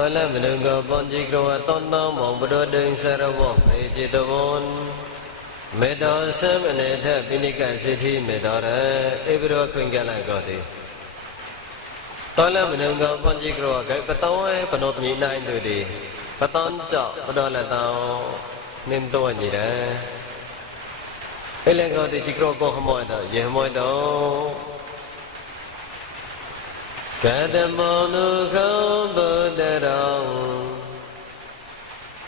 Toilet menunggu ponji kroa tonton mong berdodeng sarawoh pejidobon Medo semeneta pinika siti medora ibro kwingala godi Toilet menunggu ponji kroa kai patawa penot nyina itu di Paton cok pedola tau nim tua nyira Ilang godi cikro ko hamoy do yehmoy do Kadamonu kau berderang,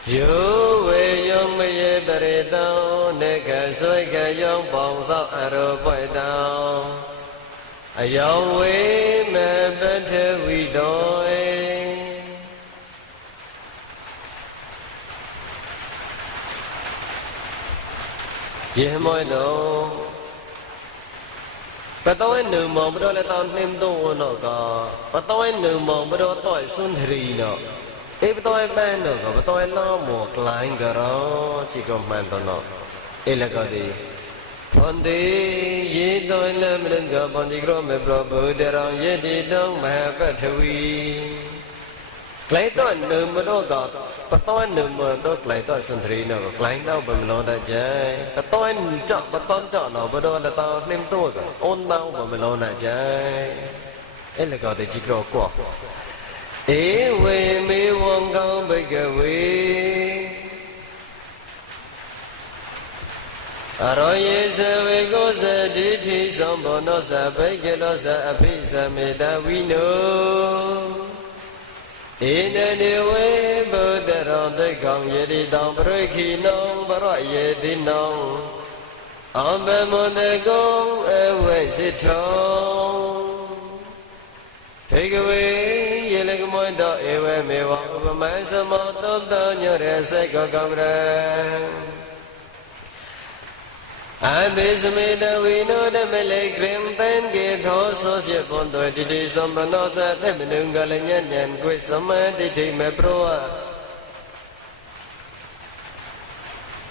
Juwe yang meye beredang, Nega soi kayang bangsa arupai dang, Ayang we me bete widoi, Yehmoy do. Patawai numong berdoa letan nim tu no ka, patawai numong berdoa toy sundri no, patawai ban no ka, patawai lamo klain karo, cikom manto no, elakadi. Pandi ye toy lam lengga pandi kro me prabu derang ye di dong mahapathawi. Klai toy num berdoa ka, patawai numong berdoa klai toy sundri no, klai tau bermelon dajai, patawai cak paton cak no berdoa letan nim tu ka. Ôn đau mà mình lo nè trái ấy là gọi là chỉ có qua ế quê mi vong cao bây giờ quê rồi ye se ve có se đi thi xong bỏ nó sa bây giờ nó sa phi sa me ta vi no ế nè đi quê bờ đà rong tới con ye đi đong bơi khi nong bơi ye đi nong Ambe mone gong ewe sitong Pegwe yele gmoy do ewe mewa Upamay sa mo tom do nyore se ko kamre Ambe sumi da wino da mele krim ten ge tho so siya pondo Titi samba no sa te menungga le nyan nyan Kwe sama titi me proa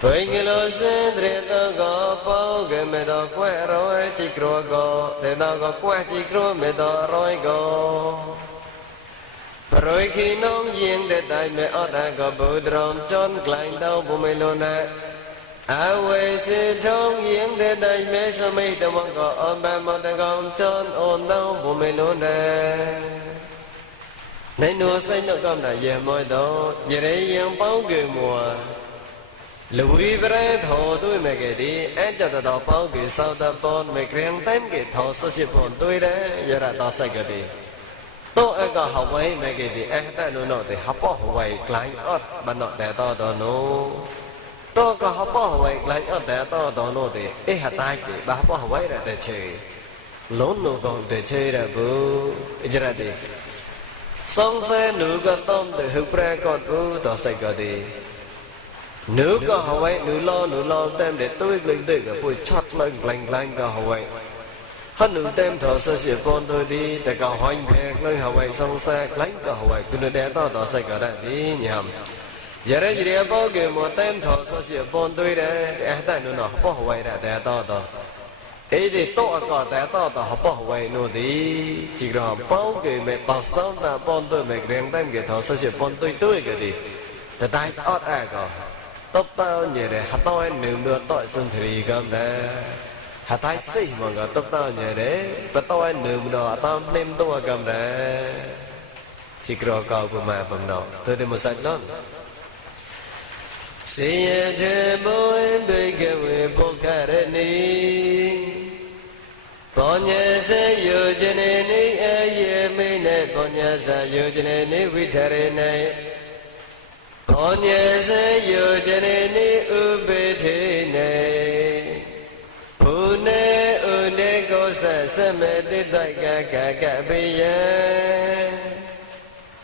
Pengilo sendri taga pau ge me do kwe roi cikro go Te taga kwe cikro me do roi go Roi khi nong yin te tai me ota go bu drom chon klain đau bu me lo na Awe si thong yin te tai me so me te mong go on ba mo te gong chon on đau bu me lo na Nei nu say no gom na ye moi do Ye re yin pau ge mùa Lui bere thọ tôi mẹ cái đi, anh cho tao bao cái sao ta bon mẹ khen tem cái thọ số xịt bon tôi đấy, giờ là tao sai cái đi. Tôi anh có học vậy mẹ cái đi, anh ta nói thì học bao vậy, lại ớt bạn nói để tao đó nó. Tôi có học bao vậy, lại ớt để tao đó nó thì, ấy hạt tai cái, bà học bao vậy là để chơi, lớn nó còn để chơi là bố, giờ là đi. Xong xe nữ con tôm thì hụt ra con bố tao sai cái đi. Nữ có hỏi nữ lo tem để tôi lên tới cái bụi chót lên lành có hỏi hết nữ tem thọ sơ sửa con tôi đi để có hỏi về nơi hỏi xong xa lánh có hỏi cứ nữ đẻ to xây cả đại đi nhầm giờ đây chỉ để bao cái một tem thọ sơ sửa con tôi đấy để tại nữ nó bao hỏi đã đẻ to ấy thì to có đẻ to học bao hỏi nó đi chỉ là bao cái mẹ tao xong ta con tôi mẹ riêng tem cái thọ sơ sửa con tôi cái đi để tại ót ai có Tóc tao nhẹ đấy, hạt tao anh nương đưa tội xuân thủy cầm đấy Hạt thái xí mà ngờ tóc tao nhẹ đấy Và tao anh nương đưa tao nêm tôi cầm đấy Chỉ có cầu của mà bằng nọ Tôi đi một sạch lắm Sĩ thế bối bê kê quê bố khá rê ni Bỏ nhà sẽ dụ chân ni Ê yê mê này Bỏ nhà sẽ dụ chân ni Vì thà rê này Con nhà sẽ dụ chân ni ưu bê thế này Phụ nê ưu nê cô sẽ mê tí tại cả bây giờ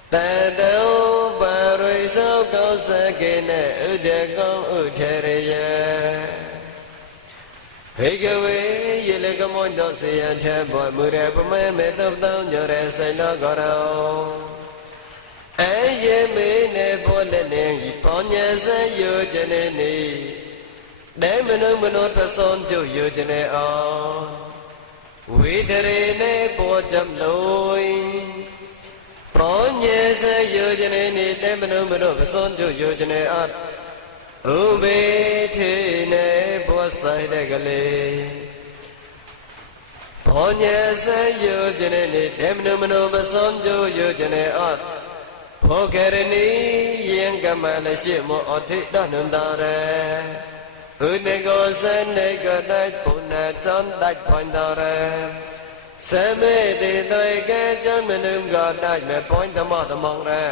Ta đâu bà rồi sao cô sẽ kê nê ưu đê con ưu thế rê ya Hãy cơ với dì lê có môn đọc sĩ anh cha bội mưu rè bố mẹ tập tao nhờ rè xây nó gõ đâu Ai dê mê nê bố lê nê Bỏ nhà sẽ dụ chân nê nê Để mình út bà son chú dụ chân nê Vì thề rê nê bố châm lôi ဘောညေစယောဇနေနေတေမနုမနောပစွန်ကျယောဇနေအဥပေထေနေဘောဆိုင်တဲ့ကလေးဘောညေစယောဇနေနေတေမနုမနောပစွန်ကျယောဇနေအဘောကရဏီယံကမလရှိမောအထိတနန္တရေဥနေကောစနေကတိုက်ဘုဏ္ဏတန်တိုက်ဖွင့်တော်ရေစမေတိသွေကဲချမ်းမနုကတိုက်မဲ့ပွင့်သမသမងရေ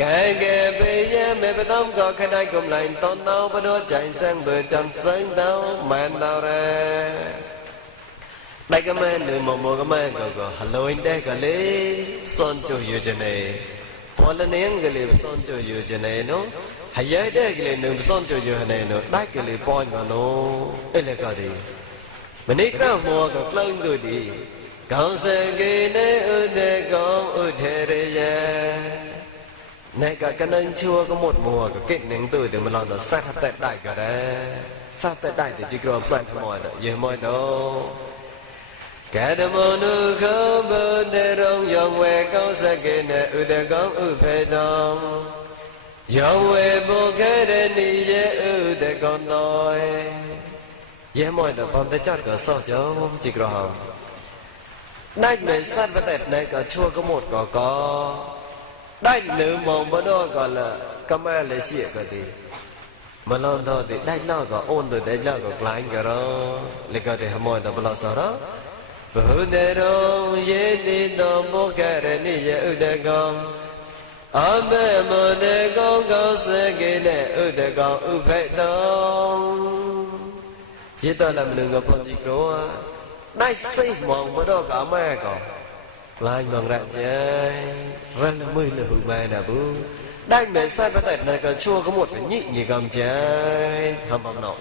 ကဲကဲပေယမေပတံကခနိုင်ကုံလိုင်းတောင်းတောင်းဘတော်ကြိုင်ဆန်းဘေချမ်းဆိုင်တောင်းမန်တော်ရေတိုက်ကမန်လူမမောကမန်ကောဟလိုင်းတဲ့ကလေးစွန်ကျယူခြင်းနေပေါ်လနေကလေးစွန်ကျယူခြင်းနေနော်ဟရတဲ့ကလေးနုံစွန်ကျယူနေနော်တိုက်ကလေးပွင့်ကနော်အဲ့လေကတည်းမနိကရမောကကလုံးတို့ဒီကောင်းစကေနေဥဒေကောဥထေရယနိုင်ကကနန်ချောကမတ်မောကကိနေတို့ဒီမလောတော့စတ်တဲ့တိုက်ကြတယ်စတ်တဲ့တိုက်ဒီကြရောပတ်မောတော့ရေမောတော့ကတမောနုခောဘုဒ္ဓရုံယောဝေကောင်းစကေနေဥဒေကောဥဖေတောယောဝေဘုခေရဏီယေဥဒေကောတောယေမောတော့ဗန္တကြတ်ကစောကြောကြည်ကြောနိုင်မဲ့စတ်တဲ့နိုင်ကချောကမောကောနိုင်နေမောင်ဘတော့ကလည်းကမလည်းရှိရကတိမလောတော့တဲ့နိုင်တော့ကအွန်တဲ့နိုင်တော့ကလိုင်းကြရောလေကတဲ့ဟမောတော့ဘလို့ဆိုတော့ဘုဒ္ဓရောယေတိတော်ဘောကရဏိယဥဒကောအမေမောတေကောကောစကေနဲ့ဥဒကောဥဖိတောရစ်တော်လည်းမလို့ကပေါ်ကြည့်ကြောနိုင်စိတ်မောင်မတော့ကမဲကောလိုင်းမောင်ရကျဲရန်မွေးလို့ဟူမဲနာဘူးနိုင်မဲ့စတဲ့နိုင်ကချိုးကမတ်ညိညီကောင်ကျဲဟမ်ဘောနော်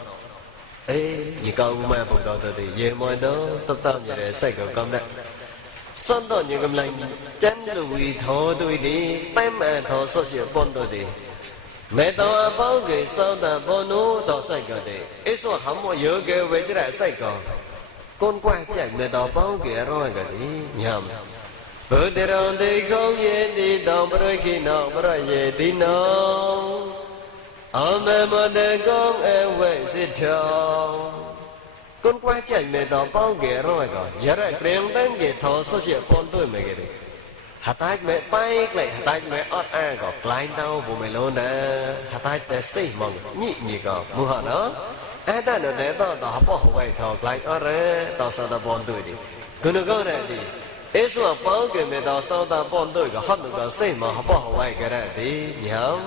အေးညီကောင်မဲပုံတော်တဲ့ရေမော်တော့တတ်တညတဲ့စိတ်ကကောင်းတဲ့စွန်တော့ညကမလိုက်ကျန်လူဝီထောတွေဒီပဲ့မှန်ထောဆော့ရှိပွန်တော်ဒီမေတ္တာပေါင်းကေစောင်းတာဘောနိုးတော်ဆိုင်ကတဲ့အိဆောဟမောယောကေဝေကြတဲ့ဆိုင်ကောကွန်ကွာကြိုက်မေတ္တာပေါင်းကေရောကတဲ့ညံဘုဒ္ဓရောင်တေခေါယေတိတောင်ပရခိနောပရယေတိနောအမေမတေကောအဝေစစ်ထောကွန်ကွာကြိုက်မေတ္တာပေါင်းကေရောကရရကရင်တန်ကေထောဆော့ရှိပွန်တွေမေကေတဲ့หาตายไม่ไปไกลหาตายไม่อดอ้างก็กลายเต้าบุไม่ล้นนะหาตายแต่สิ่งมองนี่ก็มูฮะเนาะไอ้แต่เนี่ยต่อพ่อหัวไอ้ทอกลายอะไรต่อสาวตาบอลด้วยดิคุณก็ได้ดิไอ้ส่วนป้องกันไม่ต่อสาวตาบอลด้วยก็ฮันก็สิ่งมองพ่อหัวไอ้ก็ได้ดิยัง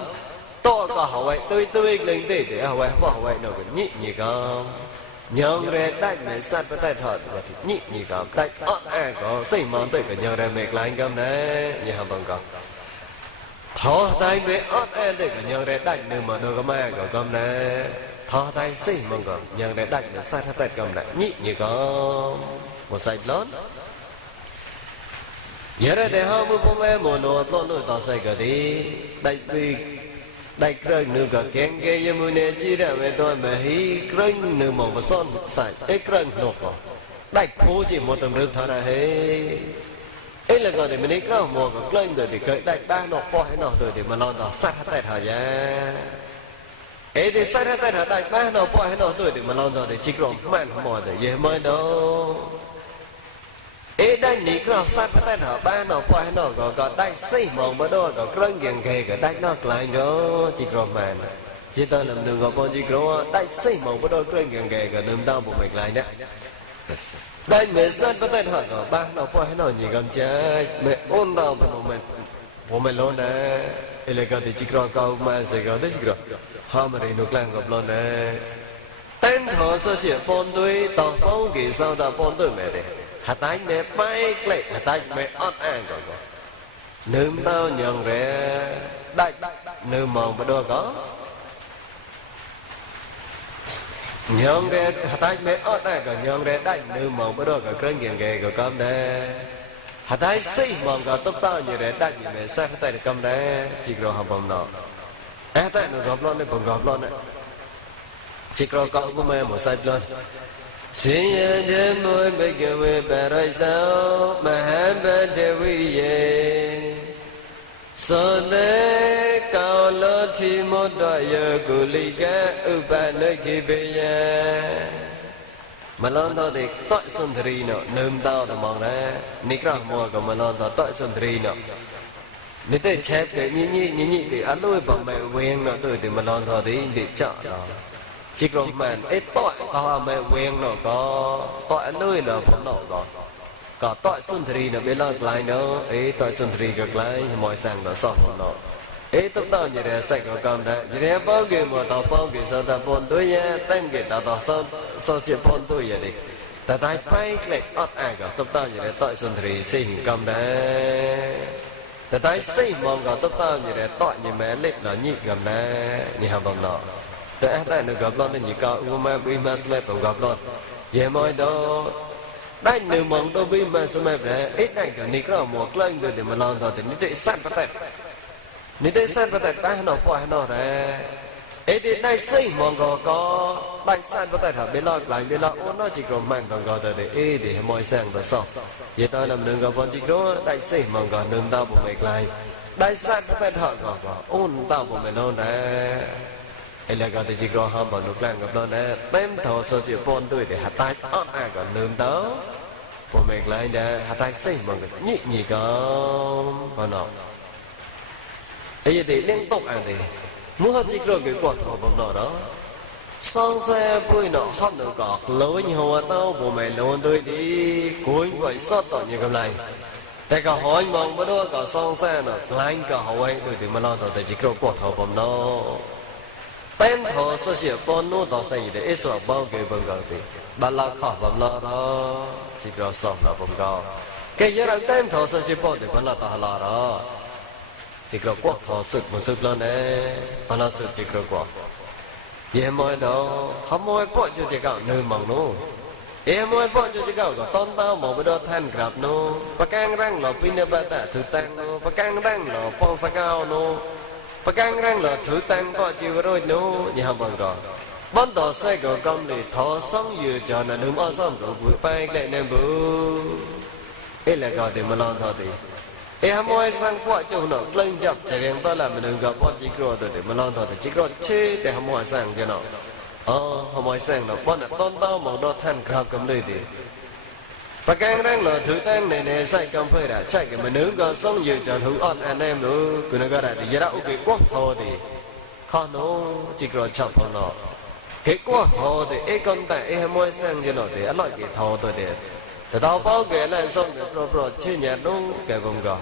ต่อก็หัวไอ้ตัวเล็กๆดิหัวไอ้พ่อหัวไอ้เนาะก็นี่ก็ညောင်ရဲတိုက်မဲ့စတ်ပတိုက်ထော်ညိညီကတိုက်အော့အဲကောစိတ်မောင်တဲ့ကညောင်ရဲမဲ့ကလိုင်းကမ်းနဲ့ညဟံပုံကောထော်တိုင်းမဲ့အော့အဲတဲ့ကညောင်ရဲတိုက်နေမတော့ကမဲကောကမ်းနဲ့ထော်တိုင်းစိတ်မောင်ကောညောင်ရဲတိုက်မဲ့စတ်ထက်ကမ်းနဲ့ညိညီကောမဆိုင်လောရရတဲ့ဟာမပုံမဲမနောပလောလို့တော့ဆိုင်ကတဲ့တိုက်ပြီးđại cơn nương cả kén kê yếm mùi nè chi ra về tôi mà hí cơn nương mong mà son sai ấy cơn nộp vào đại phố chỉ một tầm rực thở ra hết ấy là gọi thì mình đi có một cái cơn rồi thì cởi đại ba nộp po hay nộp rồi thì mình lo đó sát hết thở ra ấy thì sát hết thở đại ba nộp po hay nộp rồi thì mình lo đó thì chỉ còn man không mỏi để về mới đâu ấy đây nị có sát hết thở ba nộp po hay nộp có đại xây mong mà đâu có cơn ghiền ghê cái đại nó lại đó chỉ còn man chỉ ta làm đường có chỉ có đại xây mong mà đâu cơn ghiền ghê cái nương đau bụng mình lại đấy đây mẹ sát hết thở có ba nộp po hay nộp gì cầm trái mẹ ôn đau bụng mình luôn đấy ấy là cái thì chỉ còn câu mà sẽ có đấy chỉ còn họ mà đi nục lang gặp luôn đấy tên thọ số chuyện phong tuổi tàu phong kỳ sau ta phong tuổi mẹ đấy hạt tái mẹ bay lệ hạt tái mẹ ót ăn còn nương tao nhận rẻ đại nương mong bắt đầu có nhận rẻ hạt tái mẹ ót ăn còn nhận rẻ đại nương mong bắt đầu có cơn ghiền ghê có cơm đấy hạt tái xây mong có tóc tao như rẻ đại như mẹ sát tay được cơm đấy chỉ rồi học bồng nọ tại nó gặp lon đấy bồng gặp lon đấy chỉ rồi cậu của mẹ một sai lon sinh nhân môi bây giờ về bà rồi sao mà hãy bên theo quý vị Sode kaolo thi modo yogulika upanakibaya Malanda de toy sundrino num tao the mong ra nikra mo ko malanda toy sundrino Nite chep ke ni de aloi bang mai weng no to de malanda de cha Chikro man e toy ka mai weng no ko toy aloi no phom no ko Có tội xuân thủy nó biết là lại nó ấy tội xuân thủy cực lại mọi sang nó sọt nó ấy tốt đó như thế sạch của con đấy như thế bao giờ mà tao bao giờ sao ta buồn tôi nhá tên cái tao sao sẽ buồn tôi vậy đi ta tay phải lệch ót ai cả tốt đó như thế tội xuân thủy xin con đấy ta tay xây mong cả tốt đó như thế tội như mẹ lệch là nhị cầm đấy như hàng bông nọ ta ăn tại nó gặp lon thì như cao mà bị mà xem phải gặp lon về mọi đó Đây nếu mong đâu bị mà số mẹ đấy ít này cả nít ra một lần rồi thì mà lo rồi thì nít để sát bắt tay ta nó phải nó đấy ấy thì đây xây mong có đây sát bắt tay thà bên lo ôn nó chỉ còn mang còn gọi tới để ấy để mọi sang rồi sao vậy ta làm đừng có bọn chỉ đó đây xây mong còn đừng tao bộ mày lại đây sát bắt tay thà gọi ôn tao bộ mày nó đấy ấy là cái chỉ có ham bọn lúc lang gặp nó đấy tem thọ số chỉ bọn tôi để hạt tay ớt ai còn nương tao bộ mẹ lại đã hạt tay xây mà cái nhị con bọn nó ấy để liên tục ăn thì muốn hết chỉ có cái quạt thọ bọn nó đó xong xe bụi nó hot nó gọt lối như hoa tao bộ mẹ luôn tôi đi cuối gọi sót tỏ như cái nàyแต่ก็หอยมองมาด้วยก็ซ่องแซ่น่ะกลายก็หอยด้วยที่มันนอนต่อแต่จิกรกวดเขาผมเนาะเป็นทอสุเสียปนนู้ต่อใส่เดอิสระบ้าเก็บบังกาติบัลลังข้าผมเนาะจิกรสอบนะผมก็แกยังรักเต็มทอสุเสียปนเดบัลลังตาหลาระจิกรกวดทอสุดมันสุดแล้วเนี่ยบัลลังสุดจิกรกวดเยี่ยมเลยเนาะขโมยปอจุจิกาเนื้อมังนู้เอ็มวยพ่อจะเก่าก็ต้นเต้าหมอไปโดนท่านกลับโนประกังร่างหล่อปีนบัตตะถือตังโนประกังร่างหล่อปองสกาวโนประกังร่างหล่อถือตังก็จิวโรยโนยี่ห้อบังกอนบ้านต่อใส่ก็กำลังทอซ่องอยู่จอน่ะนุ่มอ้อซ่อมก็บุยไปเล่นบุเอเล่ก็เดี๋ยวมาลองทอดีเอ็มวยสังพ่อจูนกลิ้งจับจะเรียงตอนละมันนุ่งก็พ่อจิกโรตัวเดี๋ยวมาลองทอดีจิกโรเช่แต่เอ็มวยสังจะเนาะขโมยแสงเนาะบ้านน่ะต้นเต้าหมองดอท่านกราบกำเลยดิประกังร่างหล่อถือตั้งในใส่กำเพื่อใช่กันมันนึกก็ส่งอยู่จนหูอ่อนอันแนมรู้กูนึกก็ได้ดิยาอุกิกวกทอดิข้าโนจิกรชอบพอเนาะเกกวกทอดิเอกันแต่เอขโมยแสงจะเนาะดิอร่อยกี่ทอตัวเดียแต่ดาวเป้าเกล้ส่งเนี่ยโปรชื่อเนี่ยนู้แกบงก็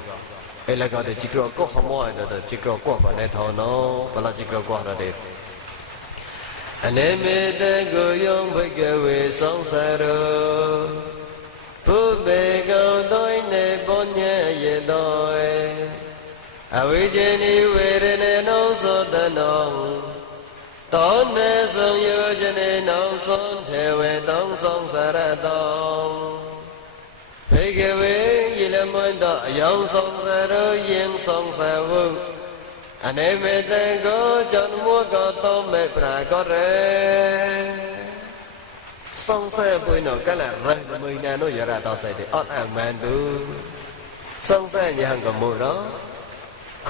เอแล้วก็ดิจิกรก็ขโมยเด้อจิกรกวกมาในทอเนาะเวลาจิกรกวกเราดิอันนี้มีแต่กุยงไปเกวิสงสารผู้เบิกเอาโดยในบุญญาเยดอยอวิจินิเวรเนน้องสุดน้องตอนเนสงโยจเนน้องสนเทวต้องสงสารต้องไปเกวิยิลมันต่อยงสงสารยิงสงสารวุอันนี้ไม่แต่ก็จนมัวก็ต้องไม่ปรากฏเลยสงสัยปุยหนอกันละเรื่องมือนาโนยาราต่อใส่ดิอดอ่างมันดูสงสัยยังก็มัวเนาะ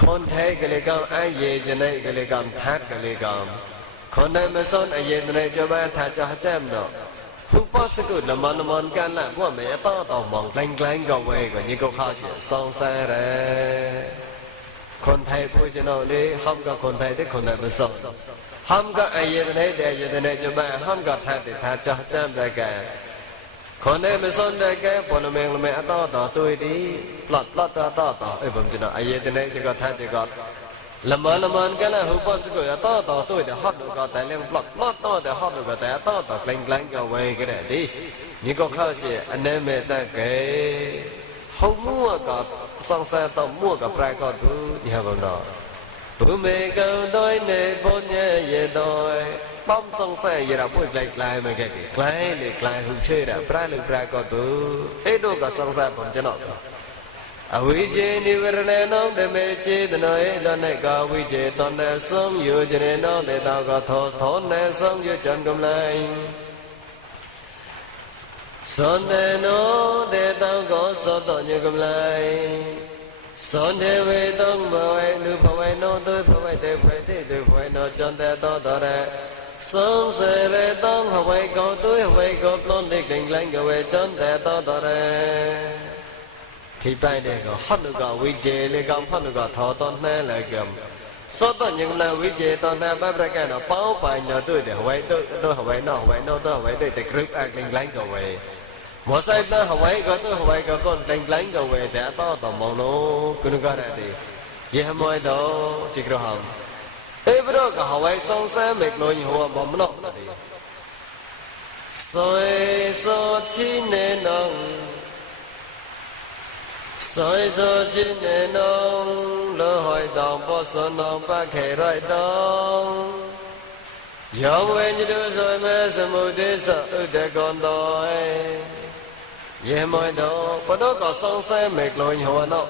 คนไทยก็เลยกำไอเยจะไหนก็เลยกำทัดก็เลยกำคนไทยมาสอนไอเยจะไหนจะมาทัดจะแจ่มเนาะผู้ป้อสกุลละมันกันละว่าไม่ต่อมองแกล้งก็เวก็ยิ่งก็เข้าเสียสงสัยเลยคนไทยพูดจะโน่นี่ห้ามกับคนไทยที่คนไทยผสมห้ามกับไอ้ยันให้แต่ยันให้จะมาห้ามกับท่าที่ท่าจะจำได้แก่คนไทยผสมได้แก่ปนเมืองละไม่ต่อตัวดีปลอดต่อไอ้ผมจะโน่ไอ้ยันให้จะก็ท่าจะก็ละมันกันละหุบปัสกุยต่อตัวเดี๋ยวฮอตดูก็แต่เรื่องปลอดต่อเดี๋ยวฮอตดูก็แต่ต่อแกล้งก็ไว้ก็ได้ดีนี่ก็เข้าเสียอันนี้ไม่ได้แก่เขามั่วกับสงสัยต้องมั่วกับปลายก็ดูเนี่ยผมเนาะผู้เมฆก็โดยในบนเนี่ยเยดอยป้อมสงสัยอย่าเราพูดไกลๆไม่แก่ไกลหรือไกลหุ่นเชื่อปลายหรือปลายก็ดูไอ้ดูก็สงสัยผมจะเนาะอวิจินิวรณะน้องเดเมจิตโนเอลเนกาวิจิตอนเนสมอยู่จเนน้องเดตาก็ทอนเนสมอยู่จันกำไลสนเดโนเดตาก็สดต่ออยู่กำไล son đề về đông bồi nữ phật về nô tôi phật về đề phật thế tôi phật nó chân đề to to đề son sẽ về đông học về cầu tôi học về cầu non để kinh lãnh cầu về chân đề to to đề thì bài đề có hot được có vi chế lấy cầm hot được có thọ to nè lại cầm số to những là vi chế to nè bắt ra cái nó bao bài nó tôi để học về tôi học về nó tôi học về để group ác kinh lãnh cầu về một sai ta học ấy có tôi học ấy có con đánh lánh cầu về để to tầm mong nó cứ nó cái này thì gì ham mọi đó chỉ có ham ấy bây giờ cả học ấy xong sẽ mệt rồi nhiều hoa bom nó soi so chi nên nong soi so chi nên nong lỡ hỏi đòn bỏ son nong ba khe rồi đòn giờ về như đứa rồi mẹ sẽ mua để sợ để con đói ye mọi đó bắt đầu có song xe mệt lôi hoa nó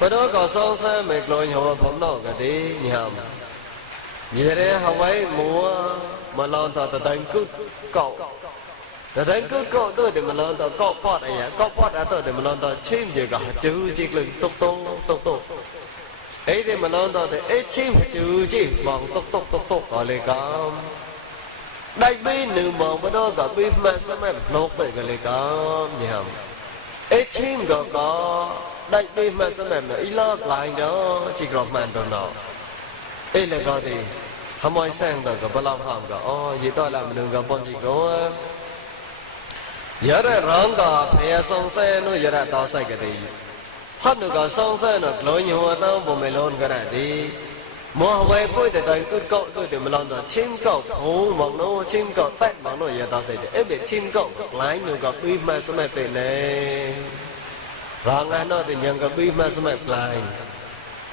bắt đầu có song xe mệt lôi hoa phẩm nó cái đi nhầm như thế học ấy mua mà lon tờ đánh cứ cậu tờ đánh cứ cậu tôi để mà lon tờ cậu pot này cậu pot đã tôi để mà lon tờ chim gì cả chữ chỉ lực tục ấy thì mà lon tờ thì ấy chim chữ chỉ bằng tục gọi là cái đại bi nữ mong bắt đầu gặp bi mà sao mà lột tới cái này có nhầm ít chim có đại bi mà sao mà ít lo lại đó chỉ gặp màn đồ nọ ít là có thì không ai sang được có bao lâu không có gì tôi làm đừng gặp bọn chị có giờ đây rong có phải xong xe nó giờ đã tao sai cái gì hết được có xong xe nó lối nhiều tao bộ mày luôn cái này đi mua về bôi để đánh cứ cậu tôi để mà làm đó chim cậu hú mong nó chim cậu tách mong nó giờ tao sẽ để biết chim cậu lái nhiều gặp bi mà sao mà tiền này rằng anh nó thì nhận gặp bi mà sao mà lại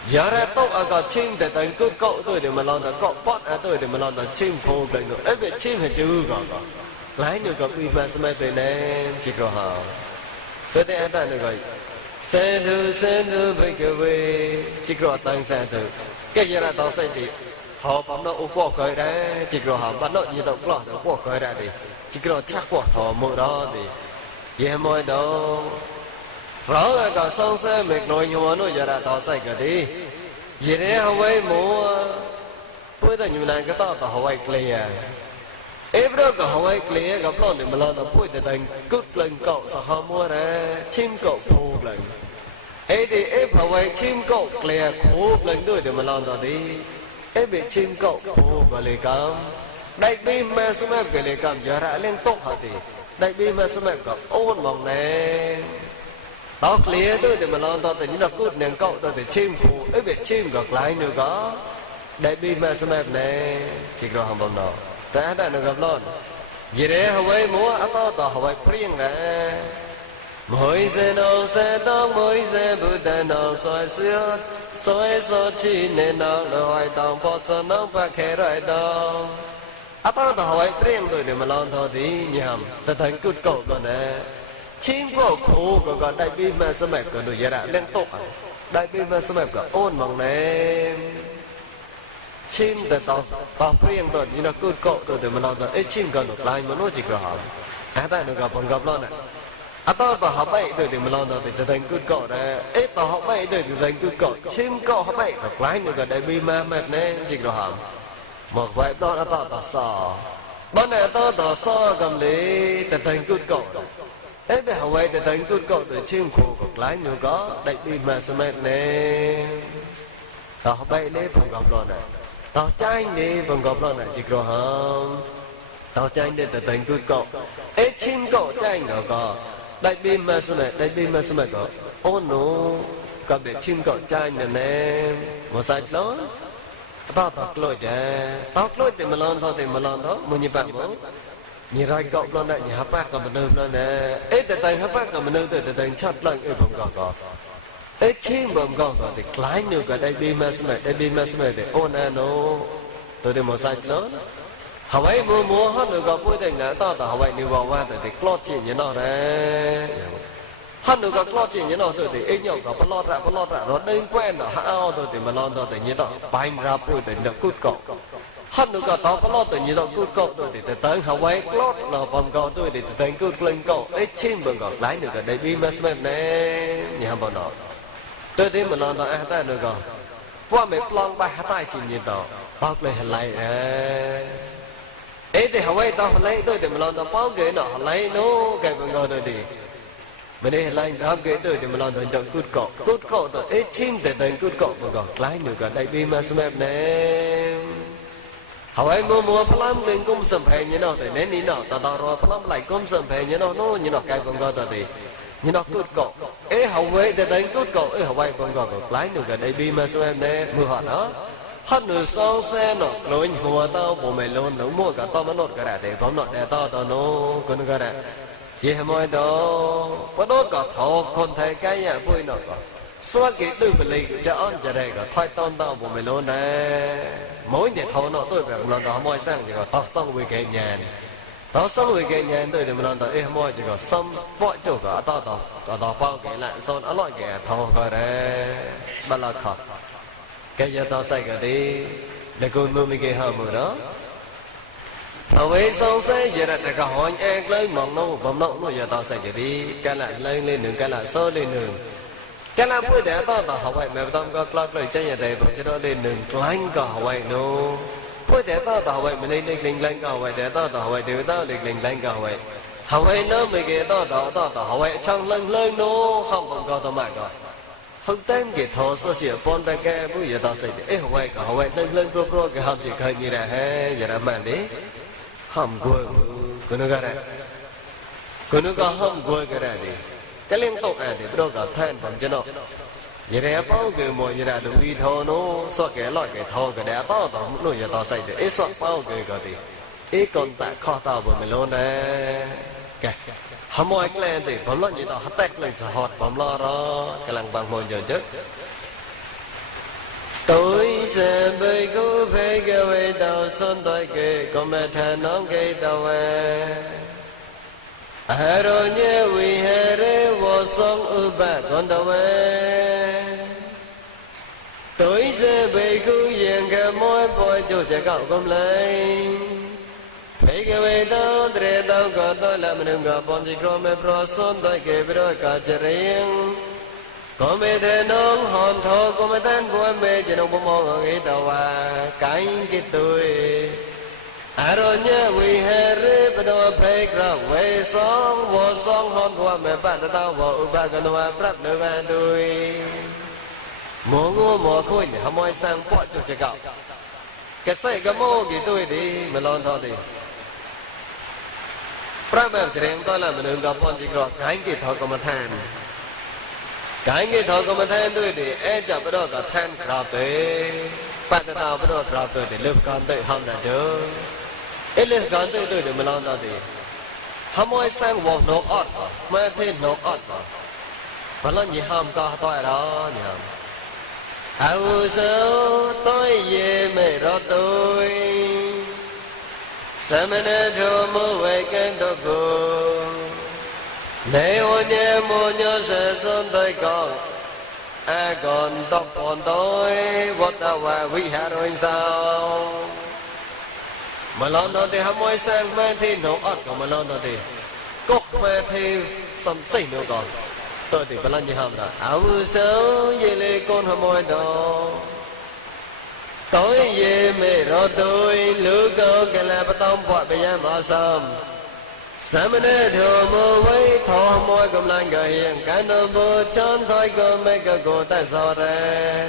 giờ ra tốt ở gặp chim để đánh cứ cậu tôi để mà làm đó cậu bắt à tôi để mà làm đó chim phô đánh nó biết chim hay chưa gặp lái nhiều gặp bi mà sao mà tiền này chỉ có họ tôi thấy anh ta được rồi xe thư phải kêu về chỉ có tăng xe thư cái gì là tao xây thì họ bấm nó uống qua cười đấy chỉ có họ bắt nó như tao qua tao qua cười đấy thì chỉ có chắc qua thọ mưa đó thì về mọi đó rõ là cả xong xe mệt nổi nhiều nó giờ là tao xây cái đi vậy đấy không ấy mua bây giờ nhiều lần cái tao họ ấy clear em đó cả họ ấy clear gặp nó để mà lo tao bây giờ thành cút lên cậu sao họ mua ra chim cậu phù lên ấy thì em họ ấy chim cậu lẹ khô lên đôi để mà làm đó đi em bị chim cậu khô và lẹ cam đại bi mà xem cái lẹ cam giờ ra lên tốt hả thì đại bi mà xem cái ôn mong này đó lẹ đôi để mà làm đó thì như là cút nền cậu đó thì chim khô em bị chim gặp lại nữa có đại bi mà xem này chỉ có hàng bông đó tại đã được gặp luôn vậy đấy họ ấy múa ăn to tao họ ấy priêng này mỗi giờ nào sẽ đón mỗi giờ Buddha nào soi xưa soi so chi nên nào lời tòng phật sơn nào bạc khe rồi đâu à tao tao hỏi riêng rồi để mà làm thôi thì nhầm ta thành cút cậu rồi nè chim của khô còn đại bi mà sao mẹ còn được giờ đã lên tốt đại bi mà sao mẹ còn ôn mong nè chim để tao riêng rồi như là cút cậu rồi để mà làm thôi ấy chim còn được lại mà nó chỉ có họ à ta được gặp lo nè à tao học vậy rồi thì mình lo rồi thì thành cứ cọ ra ấy tao học vậy rồi thì thành cứ cọ chim cọ học vậy học lái nữa cả đại bi ma mệt nè chỉ có hàm một vài đó là tao sò bên này tao sò cầm lấy thì thành cứ cọ ấy để học vậy thì thành cứ cọ rồi chim khô học lái nữa có đại bi ma mệt nè tao học vậy đấy phòng gặp lo này tao trai đi phòng gặp lo này chỉ có hàm tao trai đi thì thành cứ cọ ấy chim cọ trai nữa có đại bi mà sao mẹ có ô nó có bị chim cọ trai nè một sai đó tao lôi thì mà lon thôi muốn như bạn muốn như rai cọ lon này như hấp bạc còn mình nơm lon nè ấy tại tay hấp bạc còn mình nơm tại tay chặt lạnh ấy bông cọ ấy chim bông cọ thì lái nữa cả đại bi mà sao mẹ để ô nè nó tôi đi một sai đó họ ấy mua hết được gặp bôi thành nè tao họ vậy nếu vào qua thì clot chuyện như nào đấy hết được gặp clot chuyện như nào rồi thì ít nhiều gặp lót ra rồi đơn quen rồi hao rồi thì mà lon rồi thì như đó bánh ra bôi thì được cút cọ hot nó có tao có lo tự nhiên nó cút cậu tôi thì tới Hawaii clot nó vòng cậu tôi thì tới cút lên cậu ấy chim bằng cậu lái nữa cả đây bi mà xem nè nhà bọn nó tôi thấy mình lo nó ăn ta được rồi qua mấy plong ba hát tai chỉ nhìn đó bao lời lại ấy thì Hawaii tao lấy tôi thì mình lo nó bao cái nó lấy nó cái bằng cậu tôi thì mình đây lại làm cái tôi thì mình lo nó cút cậu tôi ấy chim thì tới cút cậu bằng cậu lái nữa cả đây bi mà xem nè Hawaii mua plum lên công sản phẩm như nào thì đến đi nào tao rồi plum lại công sản phẩm như nào nó như nào cái bằng cậu thì như nó cút cậu ấy Hawaii để đánh cút cậu ấy Hawaii bằng cậu lái nữa gần đây bi mà sao em nè mưa họ đó hết nửa sau xe nó lối hoa tao bộ mày luôn nấu mua cả tao mà nốt cả để phóng nốt để tao nó còn cái này gì hay mọi đó có đó cả thọ con thấy cái nhà vui nó cả xóa cái tư bề lịch cho anh cho đây cả thay tao tao bộ mày luôn nè mỗi ngày thọ nó tôi phải làm đó mọi sang chỉ có tao xong với cái nhà đó xong rồi cái nhà tôi thì mình làm tới mọi chỉ có xong mọi chỗ cả tao bao cái lại xong ở loại cái thằng cái đấy bắt là khó cái giờ tao sai cái đi để cô mua mấy cái hàng mới đó thằng ấy xong sai giờ là cái hỏi em lấy mỏng nó bấm nó giờ tao sai cái đi cái lại lên đường cái lại số lên đường cái là bữa để tao học vậy mà tao có clock rồi chơi nhà đây bọn cho nó lên đường lanh cả học vậy nó bữa để tao vậy mình lên lanh cả vậy để tao vậy để tao lên lanh cả vậy học vậy nó mấy cái tao học vậy trong lên nó không còn tao mà rồi không tem cái thọ sơ sửa phone ta cái bữa giờ tao xây ấy học vậy lên pro cái ham chỉ khơi như là he giờ làm màn đấy ham quơ cái nó cái này cái nó có ham quơ cái này đi cái liên tục thì bữa cả than bằng cho nó vậy đấy bao cái mọi như là đuôi thọ nó xóa cái loại cái thọ cái đấy tao nó giờ tao xây ấy xóa bao cái gì ấy còn tại kho tao vừa mình luôn đấy cái hâm mộ cái này thì bấm lo như tao hất tét lên sọt bấm lo đó cái lăng bằng mồi giờ chứ tôi sẽ被cô phải cái味道son tới cái còn mẹ thằng nó cái đầu rồi nhớ vì hè rê vô sông ư bà con đầu tôi sẽ bị cô diện cái môi bôi cho trẻ cậu công lấy phải cái味道để tao có tôi làm đừng có bọn chỉ có mẹ pro son tới cái video cả trẻ riêng có mẹ thế nông hòn thô có mẹ tan của mẹ chỉ nông bông mong nghĩ đầu cánh cái tôi rồi nhớ vì hè rê bắt đầu phải ra về sông vô sông hòn của mẹ bạn tao vô ba cái nó bắt được anh tôi mùa ngô mùa khôi này không ai sang bỏ cho trẻ cậu cái say cái mô cái tôi đi mà lon thôi đi Prabhu Jreng tôi là mình đừng gặp con chỉ có cái thọ của mình than cái thọ của mình than tôi thì em chả bắt đầu cả than cào tới bạn tao bắt đầu cào tới để lướt con tới không là chứ ít lướt con tới tôi để mình lo thì không ai sang vòng nổ ọt mà thêm nổ ọt và nó gì không có tôi đó nhỉ áo dấu tôi về mẹ đó tôi Samana Dhomo Vaikanta Go Này ô nhé mô nhớ sẽ sơn tới con A còn tóc còn tôi Vốt ta hòa vi hạ rồi sao Mà lon đó thì hâm môi sang mê thi nổ ớt của mà lon đó thì Cốc mê thi xâm xỉ nữa còn Tôi thì phải làm gì hâm đó áo xấu dây lê con hâm môi đó tối về mẹ rồi tôi lứa cơ cái là bắt tông bọt bây giờ mở sớm sáng mới đến thừa mưa với thọ môi cầm lan gầy hiện cái nô bơ chán thôi cơ mấy cái cổ tại sao ra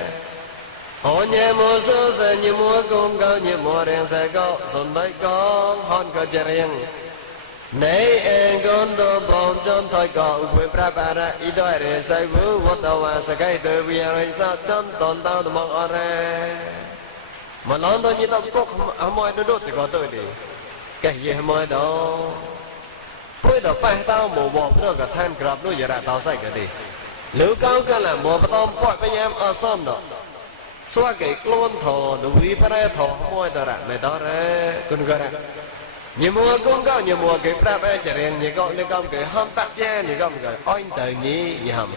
họ nhẹ mùa số giờ như mùa cung cao như mùa đèn xe có xuân tới con hòn cơ chơi riêng Này em con đồ bóng chân thôi có với prabara ý đôi để say vũ vốt đầu và sẽ gây từ bây giờ sao chân tồn tao được mong ở đây mà nó như tao có hâm môi nó đốt thì có tôi đi cái gì hâm môi đó bây giờ phải tao mù bọt nó cả than grab nó giờ đã tao sai cái đi lứa cao cái là mùa bắt tao bọt bây em ở sớm đó xóa cái clone thò đủ đi phải thò hâm môi đó ra mày đó ra con cái ra nhiều mùa cũng có nhiều mùa cái prab em chỉ riêng nhiều con cái hâm tắc che nhiều con cái oin đời nhí nhiều hầm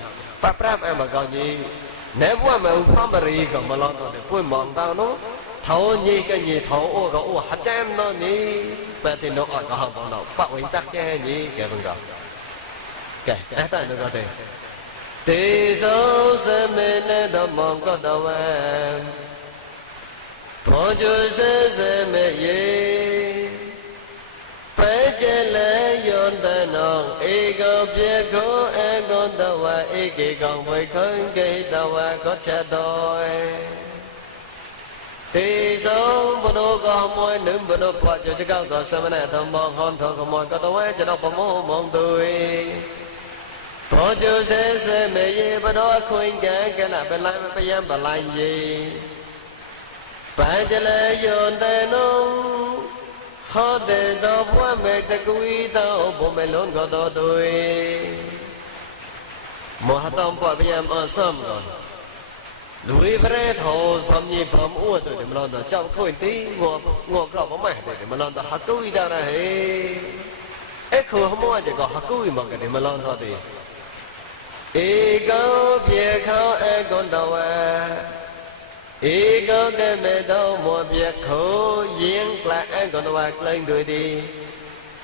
prab em mà còn nhí nếu bữa mà không mà ri còn mà lo rồi bữa mòn tao nó thấu nhị cái nhị thấu ô có ô hạt chém nó nhị mà thì nó ở có học nó bảo hình tắc che nhị cái vâng gọi cái tại nó có thể tê số sẽ mê đó mong có đâu em phó chú sẽ mê ye phải chế lẽ yon ta nong e go bia go e go đâu e cái con với khơi cái đâu có cha đôi tê số bồ đô có môi nữ bồ đô bỏ cho chứ cao có sao mà thầm mong hòn thọ có môi có đâu cho đâu có mong tôi phó chú sẽ mê ye bồ đô khuyên cái là bên lại bên yam bà lại gì phải chế lẽ yon ta nong họ để đó qua mẹ ta quý tao bố mẹ lớn có đó tôi mà họ tao bỏ bây giờ ở sớm rồi lùi về thầu phẩm gì phẩm uo tôi thì mà lo đó cháu khôi tí ngọt gạo có mẹ để mà lo đó họ quý tao ra hết ấy khổ không mua chỉ có họ quý mà cái để mà lo đó thì ý có việc khó em còn đâu à ý có cái mẹ đâu một việc khổ diễn lại anh còn hoạt lên đuổi đi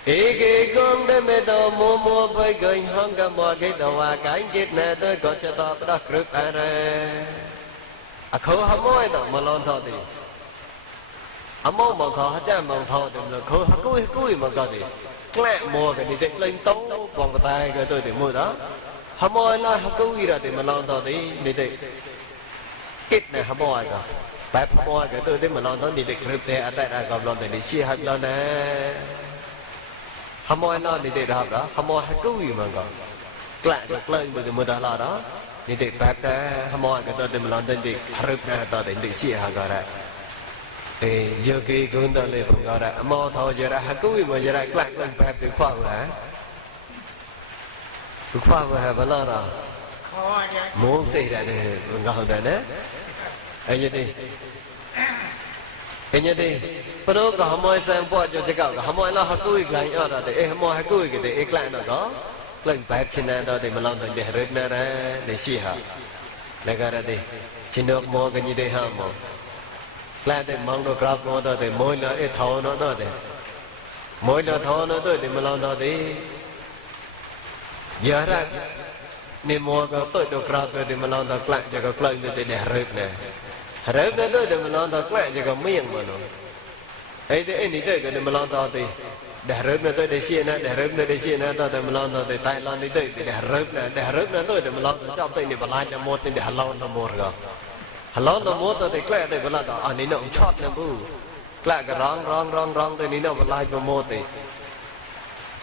ý cái con cái mẹ đâu mua với gần hơn cả mọi cái đầu cái chết này tôi có cho tao đã cực à ra khổ không mỗi đâu mà lo thôi thì mong mong thọ hết cha mong thọ thì là khổ cuối mà có thì cái mua cái đi lên tống còn cái tay cái tôi thì mua đó không mỗi là cuối rồi thì mà lo thôi thì đi kết này hâm mộ cả, bài hâm mộ cái tôi thấy mà lo nó đi được rực thế, ở đây là gặp lo để chia hết lo nè, hâm mộ nó đi được đó, hâm mộ hay cứ gì mà còn, lại được lên bởi vì mua đó là đó, đi được bài đó, hâm mộ cái tôi thấy mà lo đến được rực này, tôi đến được chia hết rồi, thì giờ cái cuốn đó lên bằng rồi, hâm mộ thôi giờ ra hay cứ gì mà giờ ra lại lên bài từ khoang hả, từ khoang hả vẫn lo rồi. Muốn gì ra để ngồi đây nè, anh như đi, anh như đi, bây giờ có ham mê xem phim cho chắc cả ham mê là học cùi cái ở đó thì ham mê học cùi cái thì cái nó đó, lần bài trên này đó thì mình làm thành để rớt nè để xì hả, để cái đó thì chỉ được mua cái gì để ham mê, lại để mang đồ grab mua đó thì mỗi nó ít thâu nó đó thì mỗi nó thâu nó đó thì mình làm đó thì giờ ra nên mua cái tôi được ra tôi thì mình làm thật lạnh cho cái lợn tôi để rớt này tôi thì mình làm thật lạnh cho cái miệng mà nó ấy thì anh đi tới cái mình làm thật thì để rớt này tôi để xịn này để rớt này để xịn này tôi thì mình làm thật thì tại làm đi tới thì để rớt này tôi thì mình làm thật trong tay thì mình làm cho một thì để halal nó một rồi halal nó một tôi thì cái tôi mình làm thật anh ấy nó cũng chót nè bu cái rong tôi ní nó mình làm cho một thì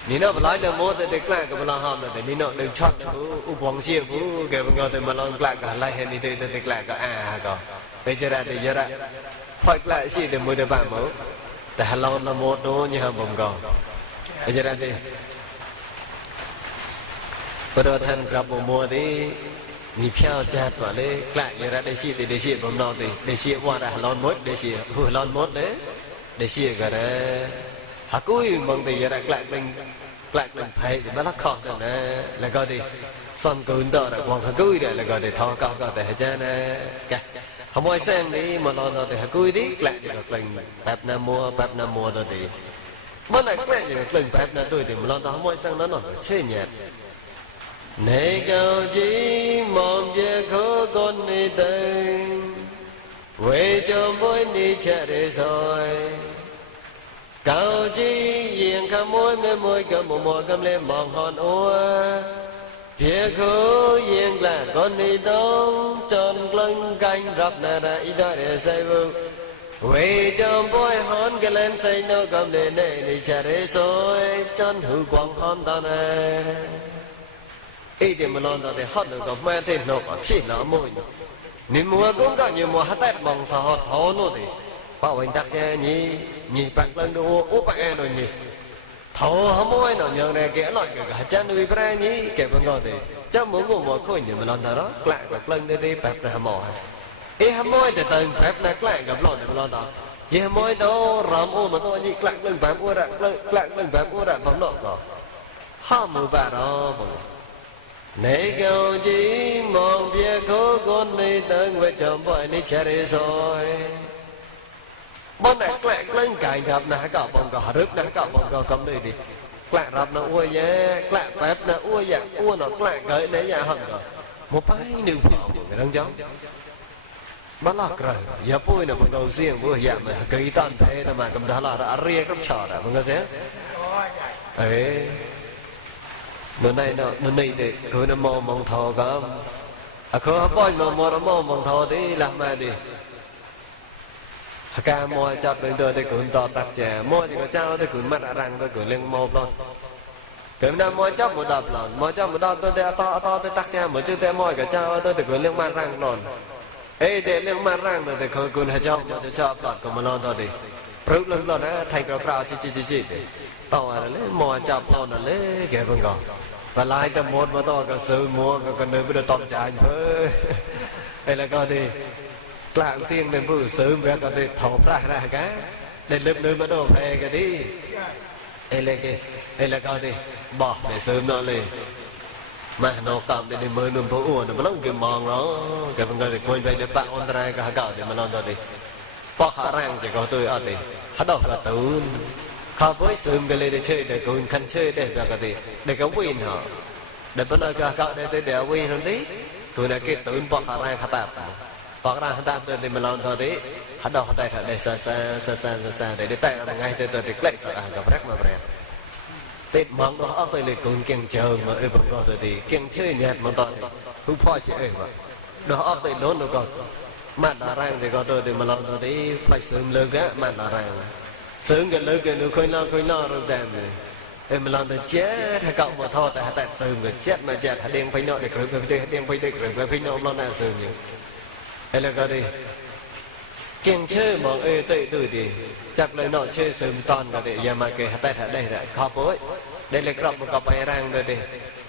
ní nó lại là mua thì cái cái mình làm thì ní nó đừng chót u bong xia u cái mình gọi thì mình làm cái lại hay ní thì cái cái bây giờ ra phải lại gì để mua được bạn mẫu để halal là một đó như hàng bông gòn bây giờ ra thì bây giờ thành gặp một mua thì nhịp theo chặt vào đấy lại giờ ra để gì thì để gì bông nào thì để gì qua là halal mốt để gì halal mốt đấy để gì cái đấy hả cuối mong thì giờ lại mình phải thì bắt khó rồi nè là coi thì son cún đó là quăng hả cuối đấy là coi thì thò cao coi để cho nè cái không ai xem đi mà lo thì hả cuối đi lại thì mình bẹp nam mua đó thì bữa nay cái gì mình bẹp nam tôi thì mà lo không ai xem nó chơi nhạt này cao chỉ mong về khó con đi tới về cho mỗi đi chạy để rồi cao chỉ diện khám môi cầm một cầm lên mong hòn ua phía khổ diện là con đi đông tròn lưng canh rập nè ra ý đó để xây vư về cho mỗi hòn cái lên xây nó cầm để đi chạy để rồi chân hư quang hòn ta nè ý thì mà lo thì hot được có mẹ thì nó có chỉ nó môi nên mùa cũng có nhiều mùa hát tết bằng sao hot thấu nó thì bảo anh đặt xe nhỉ bạc lần đồ ốp bạc rồi nhỉ thấu không môi nào nhờ này kẻ loại cả chân nuôi bè nhỉ kẻ bằng ngồi thì chắc muốn ngủ một khối nhỉ mà lo đó lại bạc lần đi bạc là mỏ ý hâm môi thì từng bạc lại gặp lộn để mà lo đó vì hâm môi đó rắm ôm mà tôi nhỉ lại lần bạc ua ra lại lần bạc ua ra bấm lộn có ham mưu bà đó này cầu chỉ mong việc khó con đi tới với chồng boy đi chạy đi rồi bọn này quẹt lên cài gặp nè cả bọn có rớt nè cả bọn có cầm đây đi quẹt rập nó ua ye quẹt bẹp nó ua ye ua nó quẹt gợi nè ya hầm rồi một bài nêu phò người đang giống bắt lạc rồi giờ bôi nè bọn đầu riêng bôi dạ mà cây tan thế nè mà cầm đó là đã ria cấp trò rồi bọn có xem ấy nó này thì cứ nó mong thò cả à cứ hấp bôi mà mong thò đi làm mà đi ca mua chặt lên tôi thì cũng to tạc trẻ mua thì có trao thì cũng mắt răng tôi cũng lên mồm luôn cái mình mua chắp một đập lon mua chắp một đập tôi to tôi tạc trẻ một chữ tôi mua cái trao tôi thì cũng lên mắt răng lon ấy để lên mắt răng rồi thì cũng hay cho một chữ lon cũng mà lon thôi đi rút lên lon á thay cào chi to là lấy mua chắp lon là lấy cái con gò và lại tầm một mà to cái sư mua cái nơi bây giờ tọt chạy với đây là coi đi làm riêng nên vừa sớm về có thể thầu ra cái để lớp nơi bắt đầu về cái đi đây là coi đi bỏ để sớm nó lên mà nó cầm để mới nằm phố uổng nó bắt đầu cái mòn nó cái phần người thì quên về để bạn ôn ra cái cậu để mà lo cho đi bỏ khả năng chỉ có tôi ở đây bắt đầu là tự họ với sớm cái lên để chơi để cùng khăn chơi để về cái gì để cái win họ để bắt đầu cái cậu để win hơn tí tôi là cái tự bỏ khả năng khá tạp bỏ ra ta tôi thì mình làm thôi đấy hắn đầu tay thật để xa để tay là ngay tôi thì lại sợ gặp rắc mà bèn tết mong đó óc tôi lại cùng kiêng chờ mà ơi bằng tôi thì kiêng chơi nhạt mà tôi không phải chị ơi mà đó óc tôi đốn được còn mặt đã rang thì có tôi thì mình làm thôi đấy phải sớm lơ gã mặt đã rang sớm cái lơ cái nó khơi lo rồi đêm rồi em mình làm thì chết hay cậu mà thôi tại sớm rồi chết mà chết hạt đen phải nọ để cười hạt đen phải để cười phải nọ lo là sớm nhiều đây là cái đi kiêng chơi mà ơi tự thì chắc là nó chơi sớm toàn cái để giờ mà cái hạt tại đây là khó bối đây là cọp một cọp bay rang rồi đi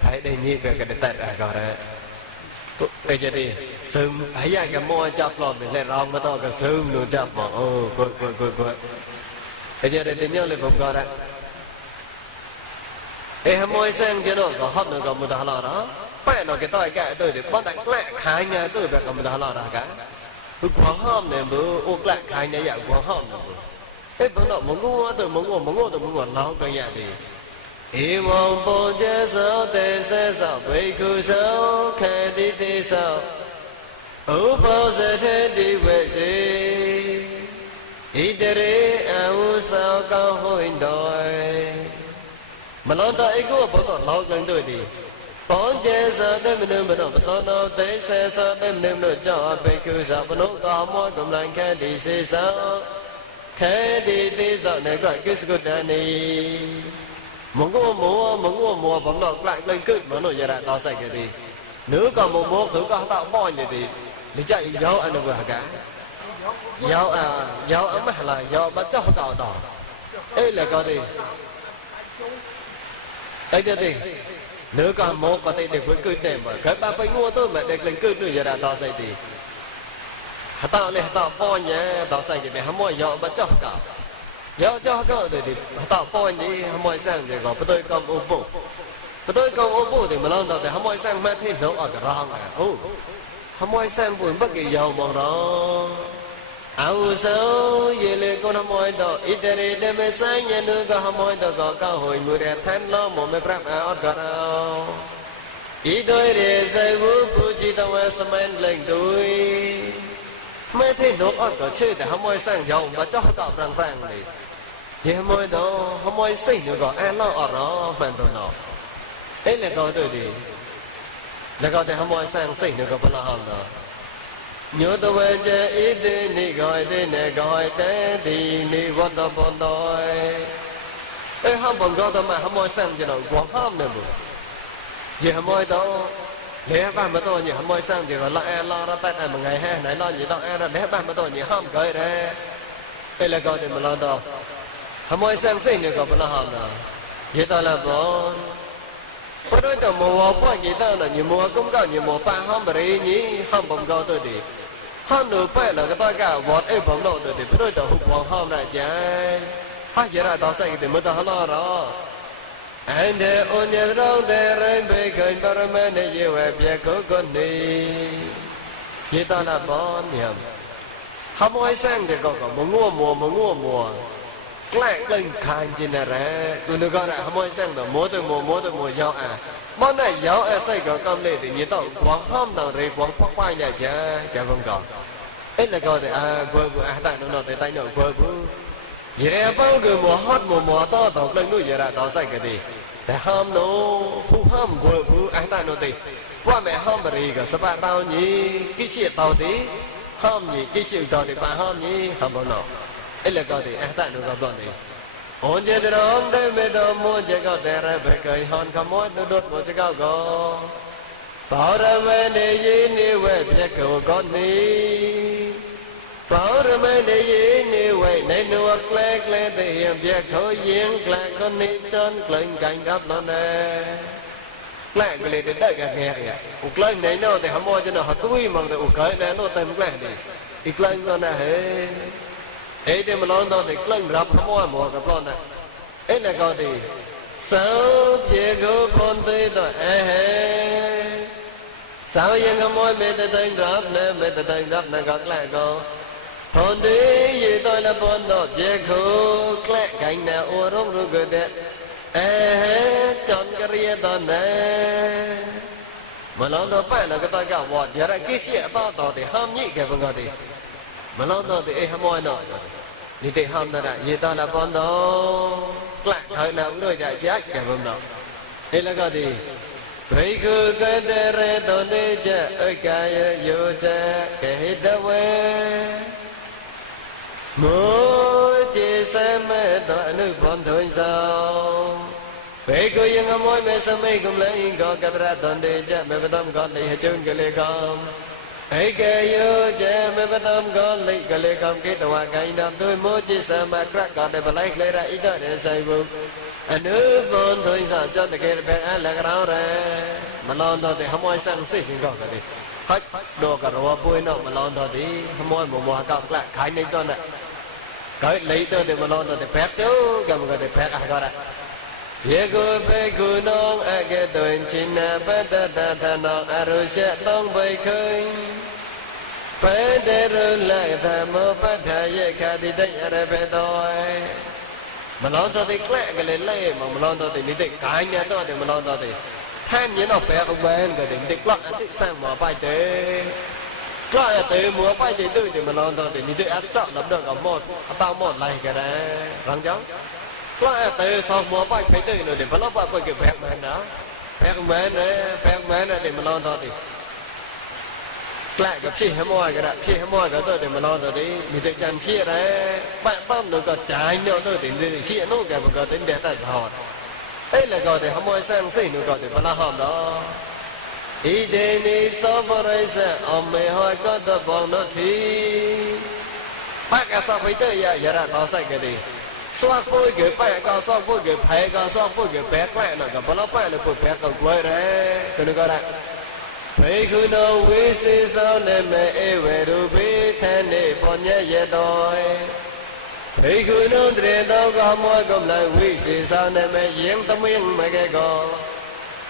thấy đây nhị về cái để tại là gọi là bây giờ đi sớm hãy ra cái mua chập lon để rong nó to cái sớm nó chập mà ô coi bây giờ để tính nhau lên vùng gọi đó ê hàm môi sang cho nó có hot nó có một thằng đó phải nó cái tôi cái tôi để bắt đánh lại khai nhà tôi về có một thằng đó cả quá hòm này bữa ôm lại khai nhà dạng quá hòm này ê bữa nọ muốn ngô từ lâu cái nhà đi yêu mong bồn chế sao tê sẽ sao bị khu sao khai đi đi sao ở bao giờ thế đi về gì ít để áo sao cao hồi đòi mà nó tại có bữa nọ lâu lần tôi đi bồn chế sao để mình nó sao nó tê sẽ sao để mình nó cho bị khu sao mà nó có mỗi cùng lại khai đi sẽ sao khai đi sao này gọi cứ sự cho này muốn mua bóng đỏ lại lên cực mà nó giờ đã to sạch rồi đi nếu còn một mua thứ có tạo bò như thì chạy dấu anh vừa cả dấu ấm là dấu bắt chó tạo đỏ ấy là coi đi ấy cho thì nếu còn một có thể để với cực này mà cái ba phải mua tôi mà để lên cực nữa giờ đã to sạch thì tạo này tạo bò nhé to sạch thì hắn mua dấu bắt chó cả giờ cho các bạn thì tạo point đi mọi sang thì có tôi cầm ô bù thì mà làm thì mọi sang mà thì nó ở cái rong này mọi sang buồn bất kỳ giàu mà đó áo sao về lên con mọi đó ít để đem về sáng nhà nước có mọi đó có cơ hội người đẹp thanh lo một mấy bắp áo cả đâu ít đôi để dây vũ bù chỉ tao mà xem anh lên đuôi mấy thì nó ở cái chơi thì mọi sang giàu mà cho tạo răng này thì mọi đó mọi sinh được gọi ăn nó ở đó mà nó ấy là coi tôi đi là coi thì mọi sang sinh được gọi là hòn đó nhớ tôi về chơi ít đi nị gọi đi nè gọi té đi nị vót đôi ấy ham bằng gọi tôi mà mọi sang cho nó quá ham nè bữa vì mọi đó để bạn mà tôi nhỉ mọi sang thì gọi là ăn lo ra tay này một ngày ha này lo gì đâu ăn là để bạn mà tôi nhỉ ham cười đấy đây là coi thì mà lo đâu mọi sang sinh được có bao hàm nào vậy ta là bọn có đối tượng mua qua vậy ta là nhiều mua cũng có nhiều mua ba ham bери nhỉ ham bông cao tôi đi ham nửa phải là cái ta cả vọt ấy bông độ tôi đi có đối tượng hụt vòng ham này trái hai giờ ra đó xây thì mới ta lo đó anh để ôn nhớ đâu để rồi bây giờ bao nhiêu này nhiều em biết có con đi vậy ta là bọn nhầm hâm oi sang thì có mà ngua mùa lại lên khai trên là ra tôi được gọi là hâm oi sang là múa từ mùa gió à món này gió à xây có con lệ thì nhiệt độ quán hôm nào rồi quán phát quay nhà cha vâng còn ít là coi thì quơ tại nó thì tay nó quơ vậy bao người mùa to tộc lên núi vậy là tao xây cái gìแต่ห้ามโนผู้ห้ามกูอันนั้นโนติว่าแม่ห้ามบริกับสบายเตานี้กิเสียเตาติห้ามนี้กิเสียเตาติป่าห้ามนี้ห้ามบ่เนาะไอ้เล็กก็ติอันนั้นโนก็บ่นี่อนเจตรอมได้ไม่ดอมมัวจะก็แต่ระเบิดเคยหอนขโมยดุดมัวจะก็ป่าวระเบิดในยีนี่เว้ยเพียกก็นี้ป่าวระเบิดในยีนี่เว้ยในนัวแกล้แต่เพียกเขายิงแกล้คนนี้จนกลิ่นกันรับนั่นแหละแกล้ก็เลยได้กันแง่อุกเล่นในโน่แต่ขโมยจะน่ะหักกุ้ยมองแต่อุกเคยในโน่เต็มแกล้ดิอีกเล่นนั่นน่ะเฮ้ยเดี๋ยวมันร้อนตอนแต่เล่นรับขโมยหมดกับร้อนน่ะเอ้ยแล้วก็ดีสาวเพียกคนตีตัวสาวยังขโมยไม่ได้ตั้งรับนะไม่ได้ตั้งรับนะก็แกล้ก็คนดีอยู่ตัวละบนดอกเพียกแกล้กันน่ะโอ้ร้องรู้ก็ได้จนกระเรียตอนนั้นมาลองตัวไปแล้วก็ต้องก้าววอดอย่าได้กิเสียต่อที่ห้ามยี่แกบังก็ดีมาลองตัวที่ขโมยหน่อยนี่ที่ห้ามนั่นแหละอยู่ตัวละบนดอกแกล้เคยน่ะรู้จักแจ๊กแกบังดอกเอ้แล้วก็ดีเฮ้ยคือกันแต่เรื่องตอนนี้จะกายอยู่จะแก่ตะเวมัวจีเสมอตัวนึกบนทุ่งสาวเฮ้ยกูยังขโมยไม่สมัยกุมเลยก็กระไรตอนนี้จะไม่ต้องก่อนเลยจุนกันเลยคำเฮ้ยแกอยู่จะไม่ต้องก่อนเลยกันเลยคำคิดว่าไงนำด้วยมัวจีเสมอกระก่อนได้ไปไล่เลยได้อีกได้ใส่บุกอันนู้นบนทุ่งสาวจนตะเกียบเป็นอะไรกันเราเลยมาลองตัวที่ขโมยสั่งสิ่งก่อนกันดิฮัดดูกันรัวปุ้ยเนาะมาลองตัวที่ขโมยมัวกับกระขายในตอนนั้นก็เลยตัวที่มาลองตัวที่แพกจู้ก็มันก็ที่แพกอะไรก็ได้เยกูไปกูน้องอาเกตุนชินาเปตตาทน้องอารุเชต้องไปเคยไปเดรุลายธรรมปัฏฐายคติได้อะไรไปต่อยมาลองตัวที่แกล้กันเลยเล่มาลองตัวที่นี่ที่กายเนี่ยตัวที่มาลองตัวที่ท่านยังเอาแปลกไปก็ที่ที่กล้าที่สร้างมาไปเตะกล้าเตะมัวไปเตะตื้อที่มาลองตัวที่นี่ที่อัดเจาะลำเดินกับหมดตามหมดอะไรกันนะรังจังกล้าเตะสองมัวไปไปตื้อเลยที่พลับไปเก็บแพกแมนนะแพกแมนนะที่มาลองตัวที่กล้ากับชี้ให้มวยกันละชี้ให้มวยกันตัวที่มาลองตัวที่มีแต่จันชี้อะไรบ้านต้อมดูก็จ่ายเนี่ยตัวที่นี่ชี้นู่นแกมันก็ถึงเด็ดแต่สอดเอ้ยแล้วก็ที่ขโมยสั่งสิ่งนู่นก็ที่พลังหอมเนาะอีเดนี่สอบอะไรสักอมไม่หอยก็ตะบองนาทีปากกาสอบไปเตยอย่าละต่อใส่กันดีสวัสดิ์พูดเกี่ยวไปก็สอบพูดเกี่ยวแพ้ก็สอบพูดเกี่ยวแพ้แกล้หน่อยก็พลังไปเลยพูดแพ้ก็กล้วยเลยก็นึกก็ได้เพยคุณเอาวิสิสาวเนเมเอเวรูพิทันเนปนยเยดอยเพยคุณเอาเตรียมตัวก็มวยกำลังวิสิสาวเนเมยังตะมิงไม่แก่ก็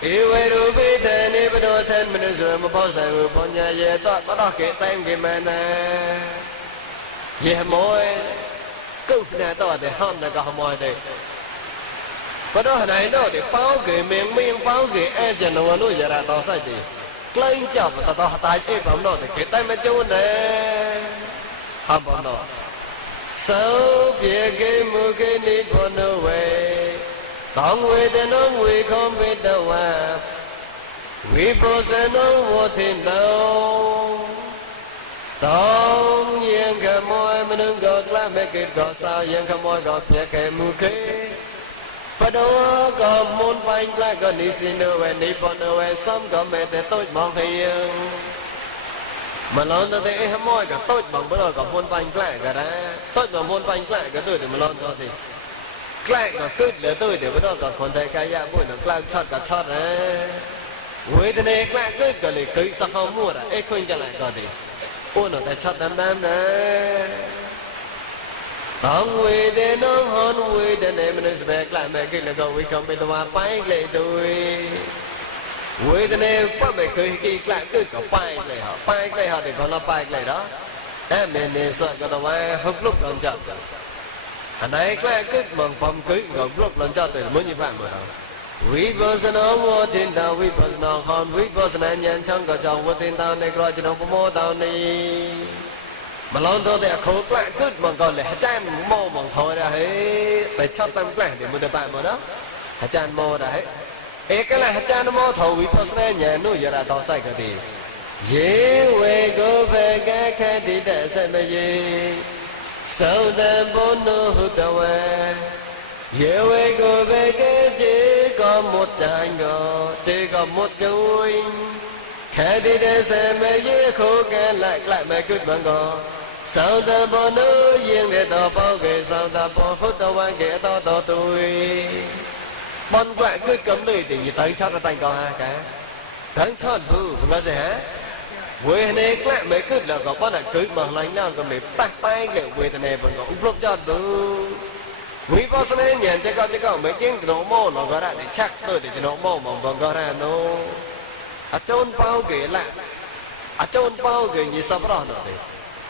เอเวรูปิเตนิปโดเทนมนุษย์มาพอใส่บุปผาเยตอดมาดอกเกตังกิมันนะเยมวยกุศลต่อแต่ห้ามแต่ก็ขโมยได้พอดอกไหนดอกที่เป้าเกยเมียงเป้าเกยเจนวันนู้นอย่าต่อใส่ดีกลิ้งจับต่อตายเอฟผมดอกแต่เกตังไม่จูนเลยห้ามผมดอกสาวเพียเกมุเกนิพนเวต้องเวทน้องเวคอมเวทวะวิปัสสนาวัฏินดาวต้องยังขโมยมนุษย์ก็กล้าไม่เกิดก็สาวยังขโมยก็เพียแค่มุขปะดวก็มุนไปกล้าก็นิสินเวนิพนเวซ้ำก็ไม่แต่ต้นมองให้ยังมาลองตัวที่ขโมยก็ต้นมองเบลอก็มุนไปกล้าก็ได้ต้นก็มุนไปกล้าก็ตัวที่มาลองตัวที่แกล้ก็กึศเหลือตื้อเดี๋ยวไม่ต้องกับคนไทยกายะพูดหนังแกล้ช็อตกับช็อตนะเวทนาแกล้กึศก็เลยกึศสักข้อมูดอ่ะไอ้คนจะไหนก็ดีพูดหนังแต่ช็อตน้ำนะต้องเวทน้องฮอนเวทนามันจะแบกแกล้แบกกึศแล้วก็วิคำเป็นตัวไปเลยด้วยเวทนาปั๊บไปเคยกี่แกล้กึศก็ไปเลยฮะไปเลยฮะเดี๋ยวพอเราไปเลยเนาะ mình nên sợ cái đó phải hút lúc lần chặt anh ấy cái mong phong cứ ngọc lúc lần chặt thì muốn như vậy mà Vipassana mo tin tao Vipassana con Vipassana nhân trong cái trong vô tin tao này coi cho nó có tao này mà lâu tôi thì khổ lại cứ mà còn lại chan mò bằng thôi ra hết tại cho tâm lại để mua được bạn mà đó chan mò ra hết cái này chan mò thầu Vipassana nhà nuôi giờ là tao sai cái gì dễ về go về cái khai thì để xem bây giờ sau đêm bốn nô hụt đầu dễ về go về cái chỉ có một trái ngò chỉ có một chuối khai thì để xem bây giờ khổ cái lại mà cứ mà ngò sau đêm bốn nô yên để tao bao cái sau đêm bốn hụt đầu cái to tuổi bon quạ cứ cấm đời thì như tới cho nó thành con ha cả tới cho bù nó gì hả quê này lại mấy cứ là có bắt là cứ mà lánh nào có mấy bác bác liệu quê này vẫn có úp lốp cho bù quý có sẽ nhận cho có mấy tiếng nó mò nó có ra để chắc tôi để cho nó mò mà vẫn có ra nó à chôn bao ghế lại à chôn bao ghế như sao đó nữa thì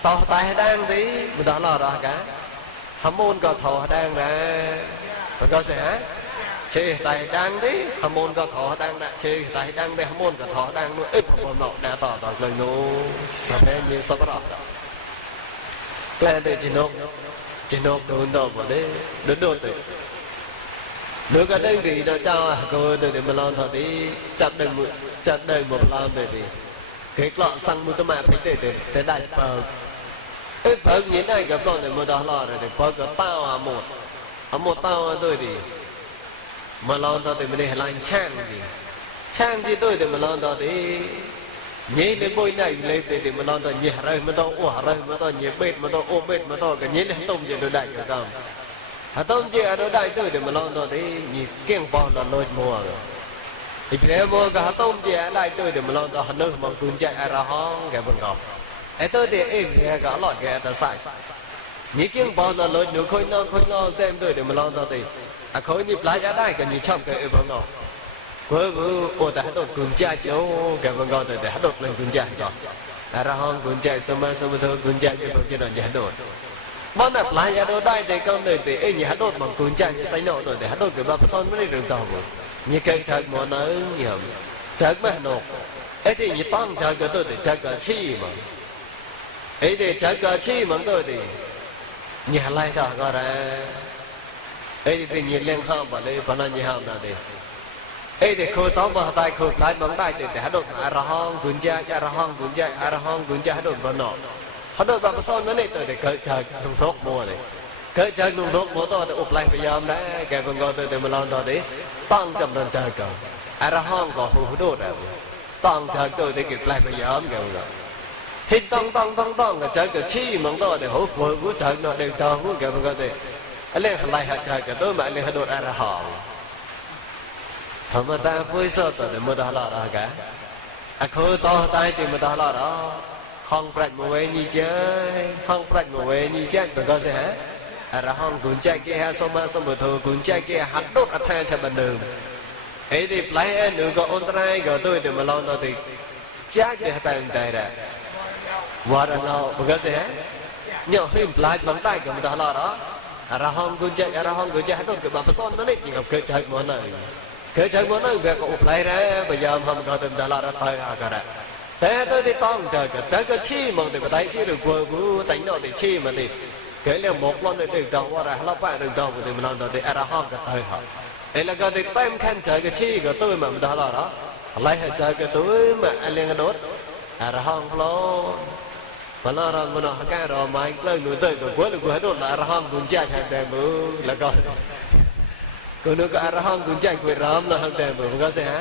tao tài đang tí mình đã lo ra cả hàm môn có thọ đang ra vẫn có gì hả chế tài đang đấy hàm môn có thọ đang đã chế tài đang đấy hàm môn có thọ đang nó ít một nọ đã tỏ lời nó sao bé như sao đó cái này chỉ nó đồn đâu mà đấy đồn đấy nếu cái đơn vị nó cho cô từ thì mình làm thật thì chặt đừng một làm về thì cái lọ xăng mua tôm mạ phải để đại bờ cái bờ như này cái con này mua đó lọ rồi thì bờ cái tao một tao tôi thì mà lo đó thì mình để làm trang gì tôi thì mình lo đó thì nhớ đến bôi này lên thì mình lo đó nhớ rồi mà đó ủa rồi mà đó nhớ bệt mà đó ô bệt mà đó cái nhớ đến tôm gì đồ đại cái con tôm gì đồ đại tôi thì mình lo đó thì nhớ kiêng bao là lôi mua thì bây mua cái tôm gì đại tôi thì mình lo đó nơi mà cuốn chạy ra hong cái bên ngọc tôi thì em cái loại cái ta sai nhớ kiêng bao là lôi nữa khôi nó tem tôi thì mình lo đó thì khối nhịp lại ra đây cái như trong cái vòng ngọc với ô ta đột cuốn chạy chiếu cái vòng ngọc để đột lên cuốn chạy cho ra hong cuốn chạy xong thôi cuốn chạy cái vòng trên là nhảy đột món nạp lại ra đôi đây thì con đời thì ấy nhảy đột bằng cuốn chạy say nọ rồi để đột cái ba son mới được tàu như cái chạy món nó nhiều chạy mà nọ ấy thì như tăng chạy cái tôi để chạy cái chi mà ấy để chạy cái chi mà tôi thì nhảy lại ra gọi là ấy thì nhìn lên ham và lấy phần ăn như ham nào đi ấy thì khơi tóm vào tay khơi lại bằng tay để hất đột arahong cuốn chạy arahong cuốn chạy hất đột vào nọ hất đột vào son nó này để cởi trời nung rốt mua này cởi trời nung rốt mua to để ụp lại bây giờ đấy cái con gọi để mà làm đó đấy tăng chậm lần trời cầu arahong có hú đột à tăng trời tôi để kịp lại bây giờ cái con gọi hít tăng cái trời cái chi mong to để hút vừa của trời nó đều to của cái con gọi để lên lại hạt trời cái tôi mà lên hạt đột arahong thầm ta vui sợ để mua đó là cả khơi to tay thì mua đó là đó không phải một về như chơi không phải một về như chơi tôi có gì hả ra không cuốn chạy kia ha xong bữa thôi cuốn chạy kia hạt đốt ở thay cho bình đường ấy thì lấy nữa có ôn trai có tôi để mà lo nó thì chắc để tay tay ra và đó nó có gì hả nhớ phim lại bằng tay của mình đó là đó ra không cuốn chạy hạt đốt cái bà son nó đấy chỉ gặp cái chạy món này cái chơi món này về có ụp lại ra bây giờ không có tìm ra là thôi à cả đấy thế tôi đi tông trời cái tới cái chi mà thì cái tay chi được vừa vừa đánh nó thì chi mà thì cái là một lần để được đầu qua ra nó phải được đầu thì mình làm thì era không cái thời họ đây là cái tem khen trời cái chi của tôi mà mình đó là đó lấy hết trời cái túi mà anh lên cái đốt era không lo mà nó rồi mà nó cái rồi mà lên nổi tới của cuối được của hết đốt là era không cũng chạy hàng đèn bự là coi còn nếu có era không cũng chạy quay rắm là hàng đèn bự có gì hả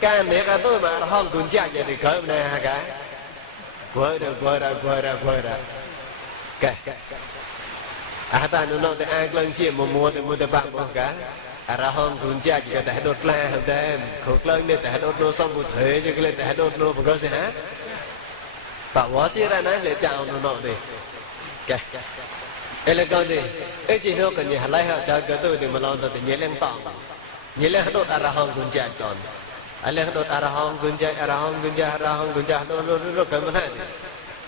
cái này cái tôi mà không cũng chạy vậy thì cỡ này hả cái quay ra cái ta nó thì ai lần xem mà mua thì bạn một cái ra không cũng chạy chỉ có để đốt la hàng đêm khổ lần này để đốt nó xong một thế chứ cái này để đốt nó mà có gì hả bảo hóa xí ra này để chào nó đi cái ấy là con đi ấy chỉ nó cần gì lấy hả cho cái tôi thì mà lo thì nhớ lên tòng nhớ lên đốt ra không cũng chạy tròn anh lên đốt arahong gunjai nó cái vấn đề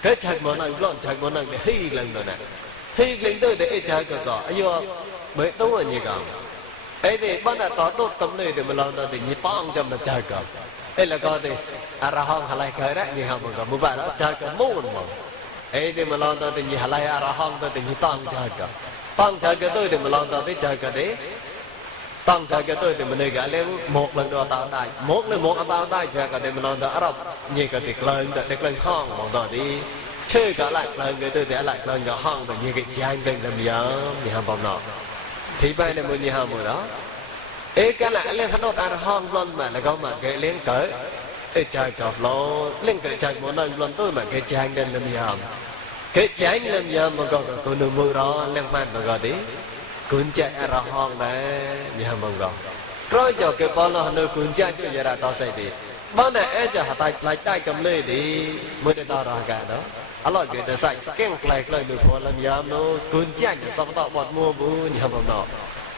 cái chặt món năng lon chặt món năng để hi lần rồi nè hi lần tôi để chặt cái cỏ ayo bởi tôi là gì cả ấy thì bắt đầu tỏ tốt tâm lý thì mình làm đó thì nhị tông trong là chặt cỏ ấy là coi thì arahong halai cái đó như họ mà mua bài đó chặt cỏ muôn mà ấy thì mình làm đó thì nhị halai arahong đó thì nhị tông chặt cỏ tôi thì mình làm đó thì chặt cỏ đấy tăng cho cái tôi thì mình gửi lên một lần đó tạo đại một lần một tạo đại và cái thì mình làm đó Arab như cái thì lần hong một đó đi chơi cả lại lần cái tôi thì lại lần nhỏ hong và như cái trang lên làm như ham bom nọ thì bây giờ mình như ham rồi đó ấy cái lại lên hắn nó hong luôn mà là có mà cái lên cỡ ấy chơi chọc lo lên cỡ chơi một lần luôn tôi mà cái trang lên làm ham cái trang làm mà còn còn nụ mưa đó lên mặt mà gọi đi cuốn chạy ra hong đấy như ham mong rồi rồi cho cái con nó nơi cuốn chạy cho giờ ra tao xây đi bao này em cho tay lại tay cầm lên đi mới được tao ra cả đó anh nói cái sai cái lại được phô làm giam nó cuốn chạy cho xong tao bọt mua bu như ham mong nọ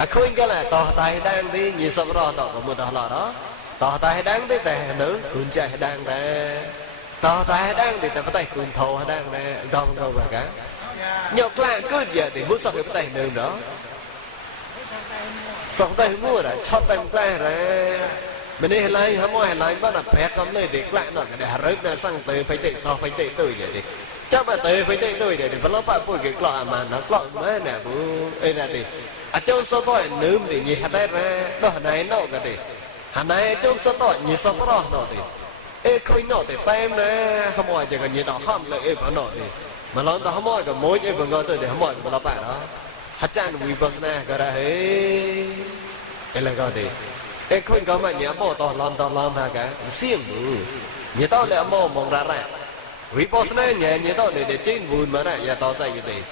khơi cái là tao tay đang đi như xong đó tao có mua tao là đó tao tay đang đi tại nữ cuốn chạy đang đấy tao tay đang thì tao tay cuốn thầu đang đấy không đâu cả nhọc lại cứ giờ thì muốn xong cái tay nữa đó xong tay mua rồi cho tay tay rồi mình đi lại hả mọi lại bắt là bẻ cầm lên để lại nó để rớt ra sang tới phải tệ so phải tệ tôi vậy đi chắc mà tới phải tệ tôi để bắt nó bắt bôi cái cọ mà nó cọ mới nè bố ấy là gì trong số tôi nếm thì nhỉ hạt đây ra đó này nó cái gì hạt này trong số tôi nhỉ số đó nó thì ê khơi nó thì tem nè không mọi chỉ cần nhỉ đó hâm lại ê nó thì mà nó tao không mọi cái mối ê vẫn gọi tôi để không mọi mà nó bạn đó hạt chan vipassana cái đó ấy là cái gì ê khơi có mà nhỉ bỏ tao làm ha cả xiêm nhỉ tao lại mò mong ra ra vipassana nhỉ tao để trên vườn mà này nhà tao xây cái gì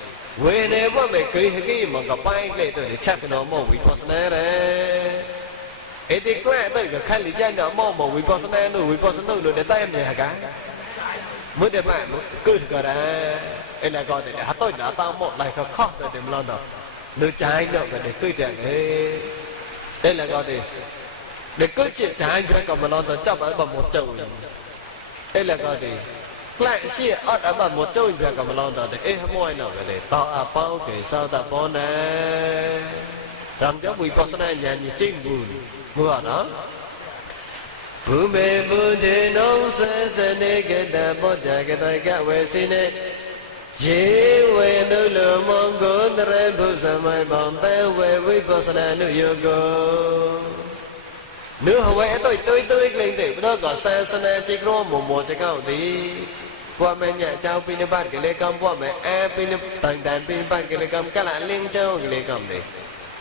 quê này bữa mày cười cái mà gặp bay cái tôi để chắc nó mò vipassana đấy ê đi qua tôi cái khai lý trang đó mò vipassana nữa để tay em nhỉ cả mới để bạn cứ cái đó ê là gọi để hát tôi đã tao một lại khó để tìm lo đó nữ trái đâu để cứ trẻ cái đây là gọi để cứ chuyện trái phải còn mà lo đó chấp ở bằng một chầu đây là gọi lại xia ở bằng một chầu phải còn mà lo đó để ê mọi nào để tao bao cái sao ta bao nè làm cho vipassana nhà như trên vườn mưa đó bùi bê bùi thế nông sẽ nê cái đà bó chả cái tay cả về xin nê chế về nữ lửa mong cố ra bù sa mai bỏng tay về vipassana nữ yoga nữ hậu tôi lên để đó có sa sana chỉ có một chỉ cao đi qua mẹ nhà cháu pin ban cái lê cầm qua mẹ pin tầng đàn pin ban cái lê cầm cái lại liên châu cái lê cầm đi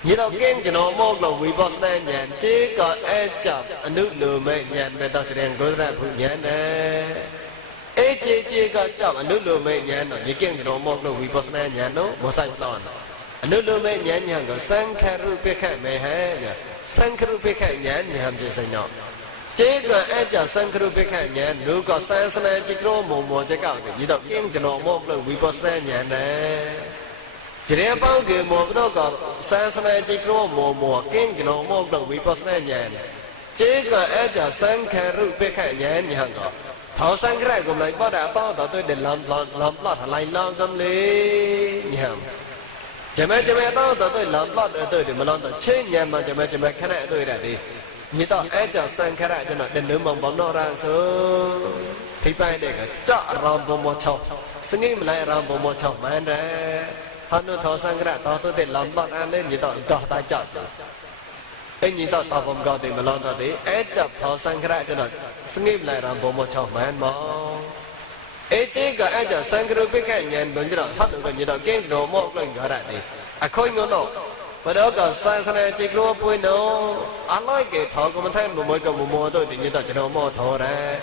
như đâu kiên cho nó mong là vipassana nhàn chứ còn chập nước lửa mẹ nhàn mẹ tao sẽ đèn cố ra phụ nhàn nè ê chế có chập nước lửa mẹ nhàn nó như kiên cho nó mong là vipassana nhàn nó một sai son nước lửa mẹ nhàn nhàn có sankharu pe khai mẹ ha sankharu pe khai nhàn như ham chế sai nó chế còn chập sankharu pe khai nhàn nếu có sasana chỉ có một cái cao như đâu kiên cho nó mong là vipassana nhàn nè chỉ để bao cái một đó có sasana chỉ có một kinh cái nó một đồng vipassana nhàn chỉ có chả sankharu pe khai nhàn như hàng đó thọ sankharu cũng lại bao tôi để làm lót lại làm tâm lý như hàng chỉ mấy bao tôi làm lót tôi để mà làm tôi chơi nhàn mà chỉ mấy cái này tôi đã đi như đó chả sankharu cho nó để nếm mong bóng nó ra số thì phải để cái chợ ram bông một chậu sinh ý lại ram bông một chậu mà ra hắn nó thọ sang cái đó tôi để làm lót ăn lên như đó tay chặt ấy như đó tao không có tiền mà lót đó thì ấy chặt thọ sang cái cho nó sinh ý lại làm bộ một chậu mà ăn mò ấy chỉ có ấy chặt sang cái biết cái nhàn đúng như đó hắn nó như đó cái nó một lần gọi lại đi khôi ngôn nó và đó còn sang này chỉ có bôi nó anh nói cái thọ của mình thấy một mỗi cái một mua tôi thì như đó cho nó mua thọ ra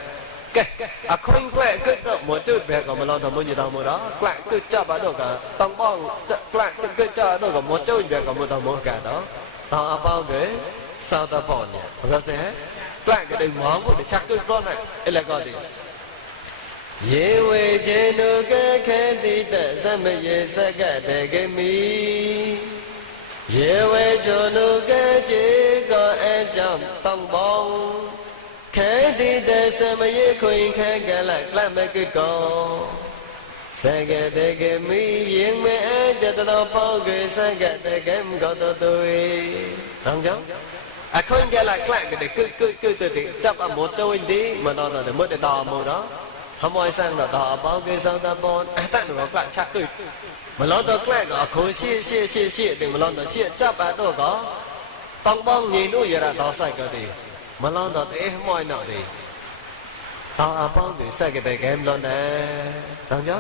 không quẹ cứ được một chút việc của mình làm thành một gì đâu mà đó lại cứ cho bắt đầu cả tăng bong lại cứ cho được cả một chút việc của mình làm một cả đó tao bao cái sao ta bỏ nhỉ nó sẽ lại cái đừng món của để chắc cứ con này đây là con gì ye we je nu ke khe ti ta sam ye sa ka te ke mi ye we jo nu ke je ko a cham tăng bong khẽ đi để xem mấy khuyên khẽ gà lại làm mấy cái cô Sage de ge mi yin me a ja da pao ge sage de ge go to tui. Không chứ? À không cái là cái cứ từ chấp ở một chỗ đi mà nó là mới để đò một đó. Không ai sang là đò bao cái sao ta bon. À ta nó lại chắc cứ. Mà nó to cái có khối xia thì mà nó xia chấp ở đâu có. Tông bong nhìn nó vậy là đò sai cái gì. Mà nó thế không ai nào đi. Tao bao cái sai cái game đó nè. Không chứ?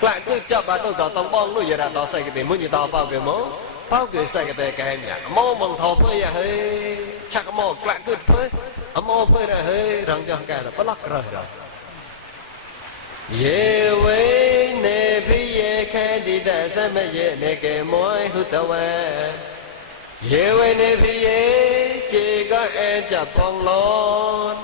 Lại cứ chấp ở đâu có tông bong nó vậy là đò sai cái gì muốn như tao bao cái mố. Bao cái sai cái em nhỉ, mò bằng thò phơi ya hơi, chắc mò lại cứ phơi, mò phơi ra hơi, rằng cho cái là bắt lắc rồi rồi. Ye we ne phi ye khai đi ta sa me ye ne ke moi hu ta wa. Ye we ne phi ye chỉ có e chập phong lon.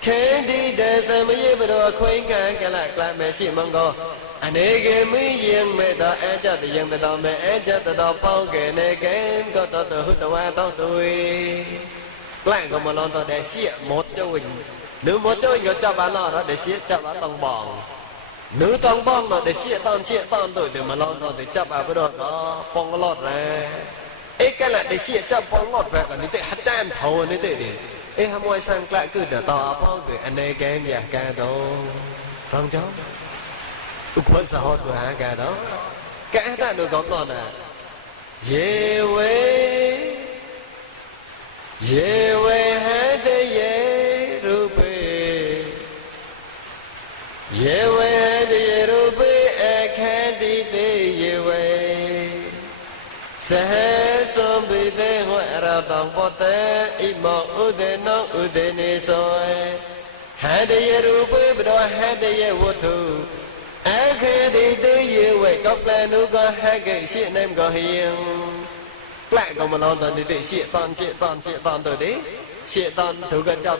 Khai đi ta sa me ye bro khoi cái là me si mong go. Anh ấy cái mấy yên mẹ ta em cho thì yên mẹ ta mẹ em cho ta bao cái này cái có ta hút ta tao tôi lại còn một lần ta để xịa một cho mình nếu một cho mình có cho bạn nó để xịa cho bạn tông bòn nếu tông bòn nó để xịa tông tôi thì mà lần ta để cho bạn bây giờ có phong lọt ra ấy cái là để xịa cho phong lọt ra còn đi hát chan thầu đi đi ấy ham ai sang lại cứ để ta bao cái anh ấy cái em giả ca đâu không cháu quân xã hội của hai cái đó cả ta được có còn à ye we hai de ye rupe ye we hai de ye rupe akhadi de ye we sah som bi de ho ra tong po te imo ude no ude ne soi hai de ye rupe bro hai de ye wo thu khi đi tới yêu vậy cốc lên nu có hai cái chuyện em có hiền lại còn mà non thì để chuyện toàn rồi đấy chuyện toàn thử cái chọc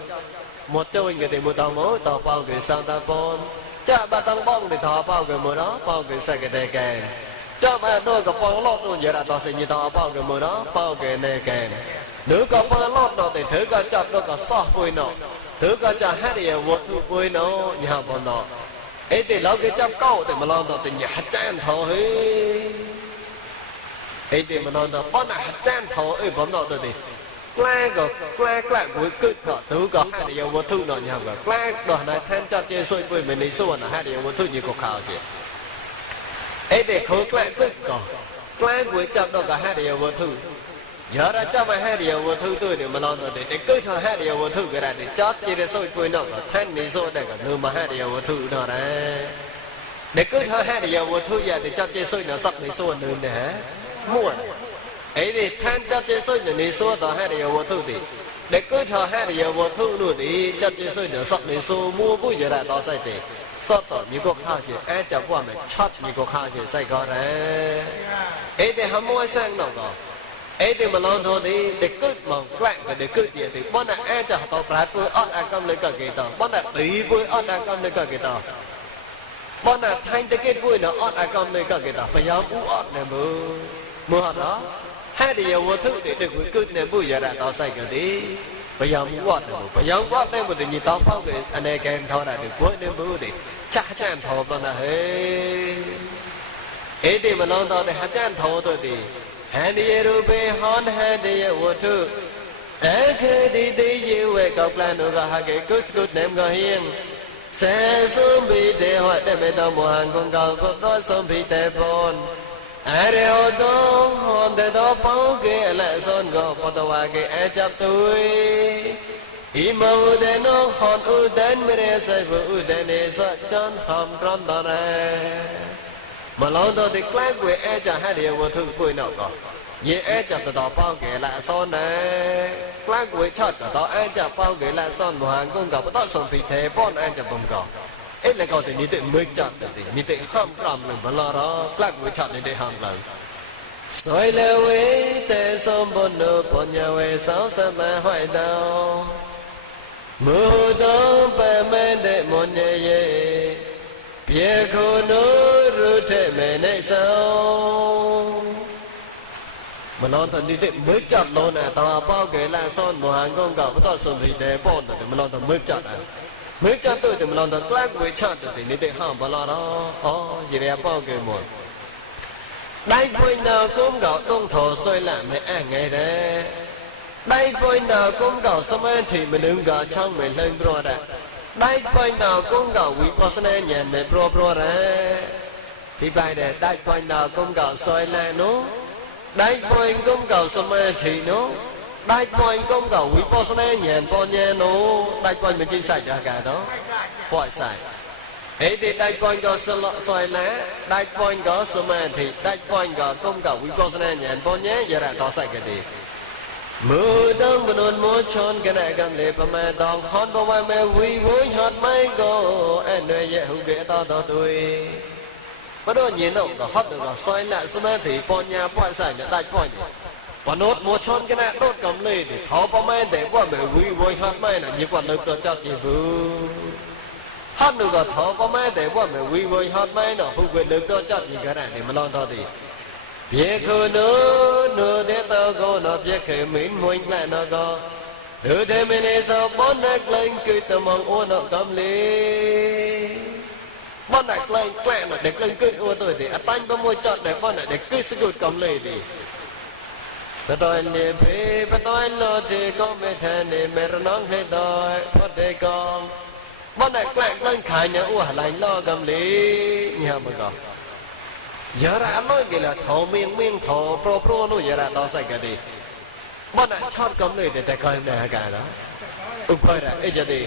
một châu người thì một tàu mối tàu bao cái sao ta bon cha ba tăng bong thì thọ bao cái mùa đó bao cái sai cái đề kèm cha ba đôi cái bong lót luôn vậy là tàu sẽ như tàu bao cái mùa đó bao cái đề kèm nếu có bong lót đó thì thử cái chọc đó có so vui nọ thử cái chọc hát thì một thu vui nó nhà bọn nọ ấy thì lâu cái chấp câu thì mà lo đó thì nhà chan thọ ấy ấy thì mà lo đó bọn nào chan thọ ấy bọn đó thì qua của cứ có thứ có hai điều vô thu nọ nhà rồi qua đó này than cho chơi xôi với mình đi xua là hai điều vô thu như cuộc khảo gì ấy thì khối cứ có qua của chấp đó cả hai điều vô thu nhớ ra cho mày hai điều vô thu tôi để mà lo rồi để cứ cho hai điều vô thu cái này để chót chỉ để xôi với nó than đi xua để cả người mà hai điều vô thu đó đấy để cứ cho hai điều vô thu giờ để cho chơi xôi nó sắp đi xua nữa nè muộn ấy thì than cho chơi xôi nó đi xua đó hai điều vô thu thì để cứ cho hai điều vô thu nữa thì cho chơi xôi nó sắp đi xua mua bụi giờ là đó sai thì sót tỏ như có khao gì ai chả qua mày chót như có khao gì sai có đấy ấy thì ham mua sang nào đó ấy thì mà lo thôi thì để cứ mong quạnh và để cứ tiền thì bọn này ai chả tao phải vui ót ăn cơm lấy cả cái tao bọn này tí vui ót ăn cơm lấy cả cái tao bọn này thanh cái vui nó ót ăn cơm lấy cả cái tao phải dám u ót này mưa hạt đó hai điều vô thứ để được vui cứ này vui giờ đã tao say cái đi phải dám u ót này phải dám ót này một tự nhiên tao phong cái anh này kèm thôi là được vui nên mưa thì chắc chắn thôi bọn này ấy thì mà lo thôi thì chắc chắn thôi thôi thì hai đi rupe hon hai đi vô thu khi đi tới yêu về cọc lan nó hai cái cút nem có hiền sẽ xuống bị để hoạt để mẹ tao mua hàng con cầu có đó xuống bị tệ phôn ai để ô tô hòn để đó bao cái lại son gò bao tao cái ai chấp tôi imau để nó hòn u đến mới để sai vừa u đến để sợ chân hòm tròn đó này mà lâu đó thì cái quỷ ai chả hai điều vô thu quỷ nào có ye ai chả tao bao cái là son này cái quỷ chót tao ai chả bao cái là son hoàng công gặp tao son thì thế bọn ai chả bông có ấy là có thể như thế mới chặt thì như thế ham làm mình mà lo đó cái quỷ chót như thế ham làm soi leo ấy té son bốn nụ bốn nhà về sáu sa mà hoài đau mưa đó bể mê để một nhà ye bia khô nô rú thế mẹ này sao mà nó thật như thế mới chặt luôn nè tao bao cái là son một hàng con cậu tao xuân thì để bọn rồi mà nó thật mới chặt à mới cho tôi thì làm được lát với cha thì nên để ham bao đó gì đấy bao cái một đây vui nào cũng gạo đông thổ soi làm để ăn ngày đấy đây vui nào cũng gạo sớm thì mình đừng gạo trong mình lên bro đấy đây vui nào cũng gạo quý personal nhà để bro đấy thì bài này đây vui nào cũng gạo soi lại nó đây vui cũng gạo sớm thì nó đây vui cũng gạo quý personal nhà nó đây vui mình chỉ xài cho cả đó phải xài ấy thì đại quan có soi lá đại quan có sớm thì đại quan có công cầu quý cô sinh nhà bao nhé giờ là tao sai cái gì mưa đông bên ôn mưa tròn cái này cầm lệ bờ mẹ đòn hòn bao mai mẹ vui vui hot mấy cô em nơi dễ hụt ghé tao tôi bắt đầu nhìn đâu có hot được soi lại sớm thì bao nhà bao sai nhà đại quan còn nốt mưa tròn cái này nốt cầm lệ thì tháo bao mai để qua mẹ vui vui hot mấy là như quả lực đó chặt gì vui hát được có thọ có mấy để qua mẹ vui vui hát mấy nó không quyền được đó chắc gì cái này thì mà lo thôi thì biết khơi nữa để tao có nó biết khơi mình mình lại nó có đưa thêm mình đi sao bốn nét lên cứ tao mong ôn nó cầm lý bốn nét lên quẹt nó để lên cứ ôn tôi thì anh có mua chọn để bốn nét để cứ sức cầm lý thì tôi liền phê tôi lo thì có mấy thằng này mẹ nó hết rồi phát để con bọn này quẹt lên khai nhà ủa lại lo cầm lý nhà mà có giờ ra nói cái là thầu miếng thầu pro nó giờ ra tao sai cái đi bọn này chọn cầm lý để coi này cái đó phải ra ấy giờ đi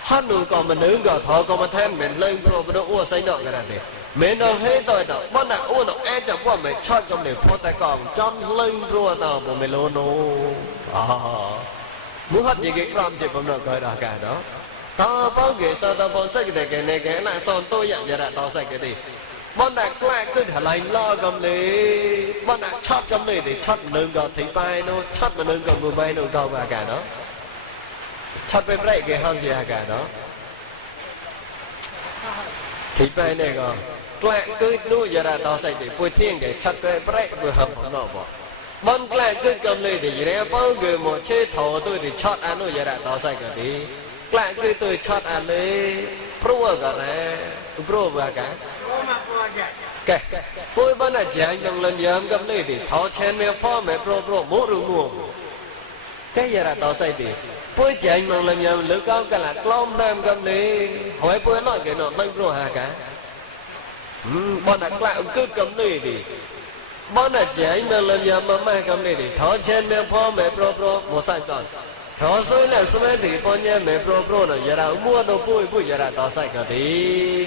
hát nu còn mình đứng còn thầu còn mình thêm mình lên pro nó ủa sai nọ cái này đi mình đâu hết rồi đó bọn này ủa nó ai chẳng qua mình chọn cầm lý pro tay còn chọn lên pro nào mà mình lo nó muốn hát gì cái làm gì cũng được coi đó cái đó tao bao cái sao tao bao sai cái này cái lại son tôi nhận giờ đã tao sai cái gì bọn này quay cứ thả lạnh lo cầm đi bọn này chót cầm đi để chót nương gọt thì bay nó chót mà nương gọt người bay nó cao và cả đó chót bên đây cái ham gì cả đó thì bay này còn quay cứ nuôi giờ đã tao sai để bồi thiên cái chót cái đây vừa hầm không nọ bỏ bọn quay cứ cầm đi để gì đấy bao người một chế thầu tôi để chót ăn nuôi giờ đã tao sai cái gì lại cứ tôi chót ăn đi pro cả này pro và cả cái tôi vẫn là chạy đồng lần nhầm cầm đi thì tháo chen mẹ phò mẹ pro mũ rượu mua cái giờ là tao say thì tôi chạy đồng lần nhầm lỡ cao cả là clom nam cầm đi hỏi tôi nói cái nó lên pro hà cả bọn là lại cứ cầm đi thì bọn là chạy đồng lần nhầm mà mai cầm đi thì tháo chen mẹ phò mẹ pro một sai chọn thọ soi là sớm thì con nhà mẹ pro nó giờ là mua đồ bui giờ là tao sai cái gì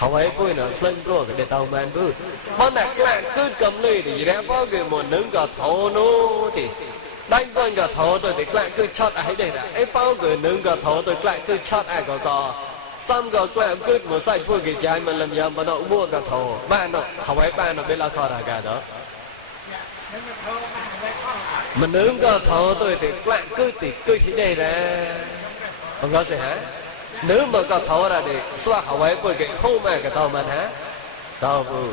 không phải bui nó lên pro cái để tao mang bui bọn này lại cứ cầm ly thì ra có cái một nướng cả thọ nó thì đánh con cả thọ tôi thì lại cứ chót ai đây là ấy bao cái nướng cả thọ tôi lại cứ chót ai có xong rồi lại cứ một sai bui cái trái mà làm gì mà nó mua cả thọ ba nó không phải ba nó biết là kho ra cả đó mình nướng có thọ tôi thì lại cứ thì đây là không có gì hả nếu mà có thọ ra thì xóa khẩu ấy bởi cái không mà cái tàu mình hả tàu vừa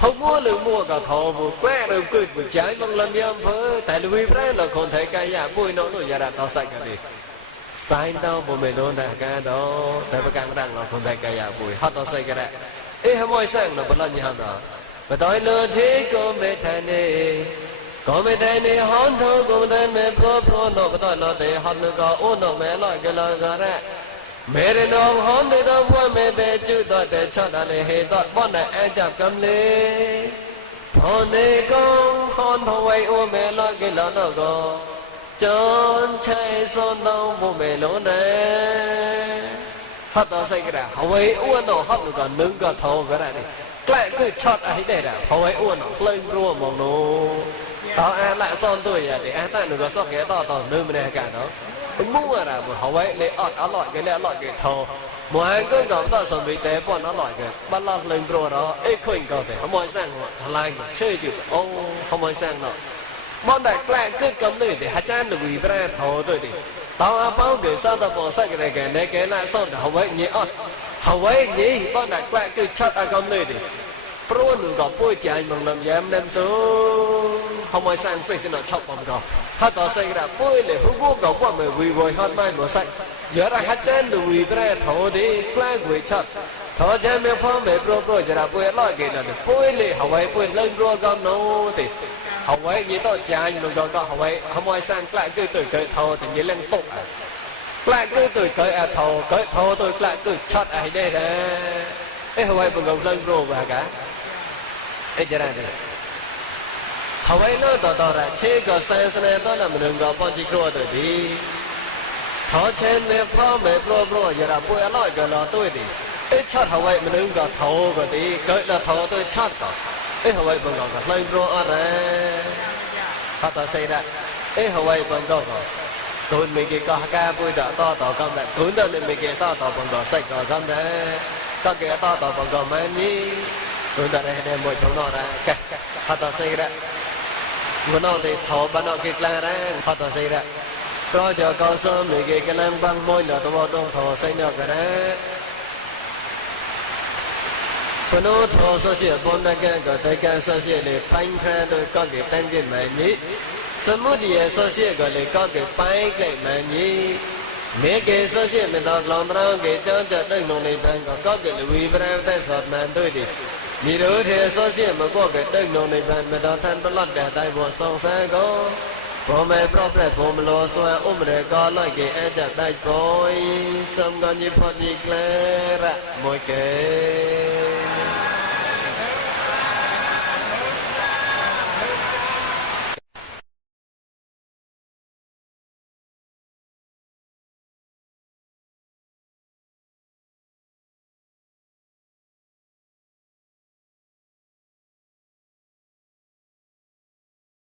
không mua được mua cả thọ vừa quét được cứ vừa trái bằng lần nhau với tại vì vậy là còn thấy cái nhà bùi nó rồi giờ là tao sai cái gì sai đâu mà mình nói là cái đó tại vì càng đang là còn thấy cái nhà bùi hết tao sai cái này ê hôm nay sang là bất lần như đó và tôi lừa thế có mấy thằng này có mấy thằng này hòn thâu có mấy thằng mẹ pro nó bắt đầu nó để hòn nó có ôn nó mẹ nói cái lời cái này mẹ nó hòn thì nó mua mẹ để chữ tôi để cho nó này hết tôi bọn này anh chạm cầm lên hòn này con hòn thâu vậy ôn mẹ nói cái lời nó có chọn chạy son đâu bố mẹ lớn đấy hết tao say cái này hậu ấy ôn nó hết nó còn nướng cả thâu cái này lại cứ chót ấy để là hậu ấy ôn nó lên rùa mong nó tao ăn lại son tôi à để ăn tại nó có sót cái to nương bên này cả đó mua là một hậu ấy lấy ọt ăn loại cái thâu một hai cứ gặp tao xong bị té bọn nó loại cái bắt lăn lên rùa đó ấy khuyên cầu thể không ai sang lại chơi chứ ô không ai sang nó bọn đại lại cứ cấm đi để hai chân được vì ra thâu tôi đi tao bao người sao tao bỏ sai cái này cái lại son hậu ấy nhẹ ọt hậu ấy nhỉ bọn đại lại cứ chót ăn cấm đi pro nụ gặp bôi chạy bằng làm giảm năm số không ai sang xây nó chọc bằng đó hát tao xây ra bôi để hút bút gặp qua mày vì vội hơn mai mà xây giờ ra hát chân đùi bè thầu đi quay quỳ chặt thọ chân mẹ phong mẹ pro giờ ra quỳ loi cái là quỳ lì hậu ấy quỳ lên pro gom nô thì hậu ấy như tao cha nhưng mà có hậu ấy không ai sang lại cứ từ cởi thầu thì như lên tục lại cứ từ cởi thầu tôi lại cứ chặt ai đây nè ấy hậu ấy bằng lên pro và cả ấy giờ ra đây hậu ấy nó tao ra chế có sang sang đó là mình đừng có phong chỉ pro rồi đi thọ chân mẹ phong mẹ pro giờ ra quỳ loi cái là tôi đi ấy chặt hậu ấy mình đừng có thầu cái đi cởi là thầu tôi chặt rồi ấy hậu ấy bằng có lên pro ở đây họ ta xây ra ấy hậu ấy bằng có tôi mình cái có ca vui đã to công đại cuốn đâu nên mình cái to bằng có sạch có công đấy có cái to bằng có mấy nhỉ cuốn ta đây đem mỗi chỗ nó ra họ ta xây ra mà nó thì thọ ban nó cái la ra họ ta xây ra rồi giờ có số mình cái làm bằng môi là tôi bao đông thọ xây được cái đấy phần nó thọ số xe bốn đại cái có đại cái số xe để phanh ra rồi có cái tên cái mấy nhỉ sớm muộn thì số xe gọi là có cái phanh cái mấy nhỉ mấy cái số xe mình đọc lòng ra cái cho đừng nông này phanh có cái lùi vào tay sọt mà tôi đi đi đâu thì số xe mà có cái đừng nông này phanh mình đọc thanh bất lót để tay bộ song sang có bố mẹ problem bố mẹ lo xoa để có lại cái anh chặt tay coi xong có như phật như ra mỗi cái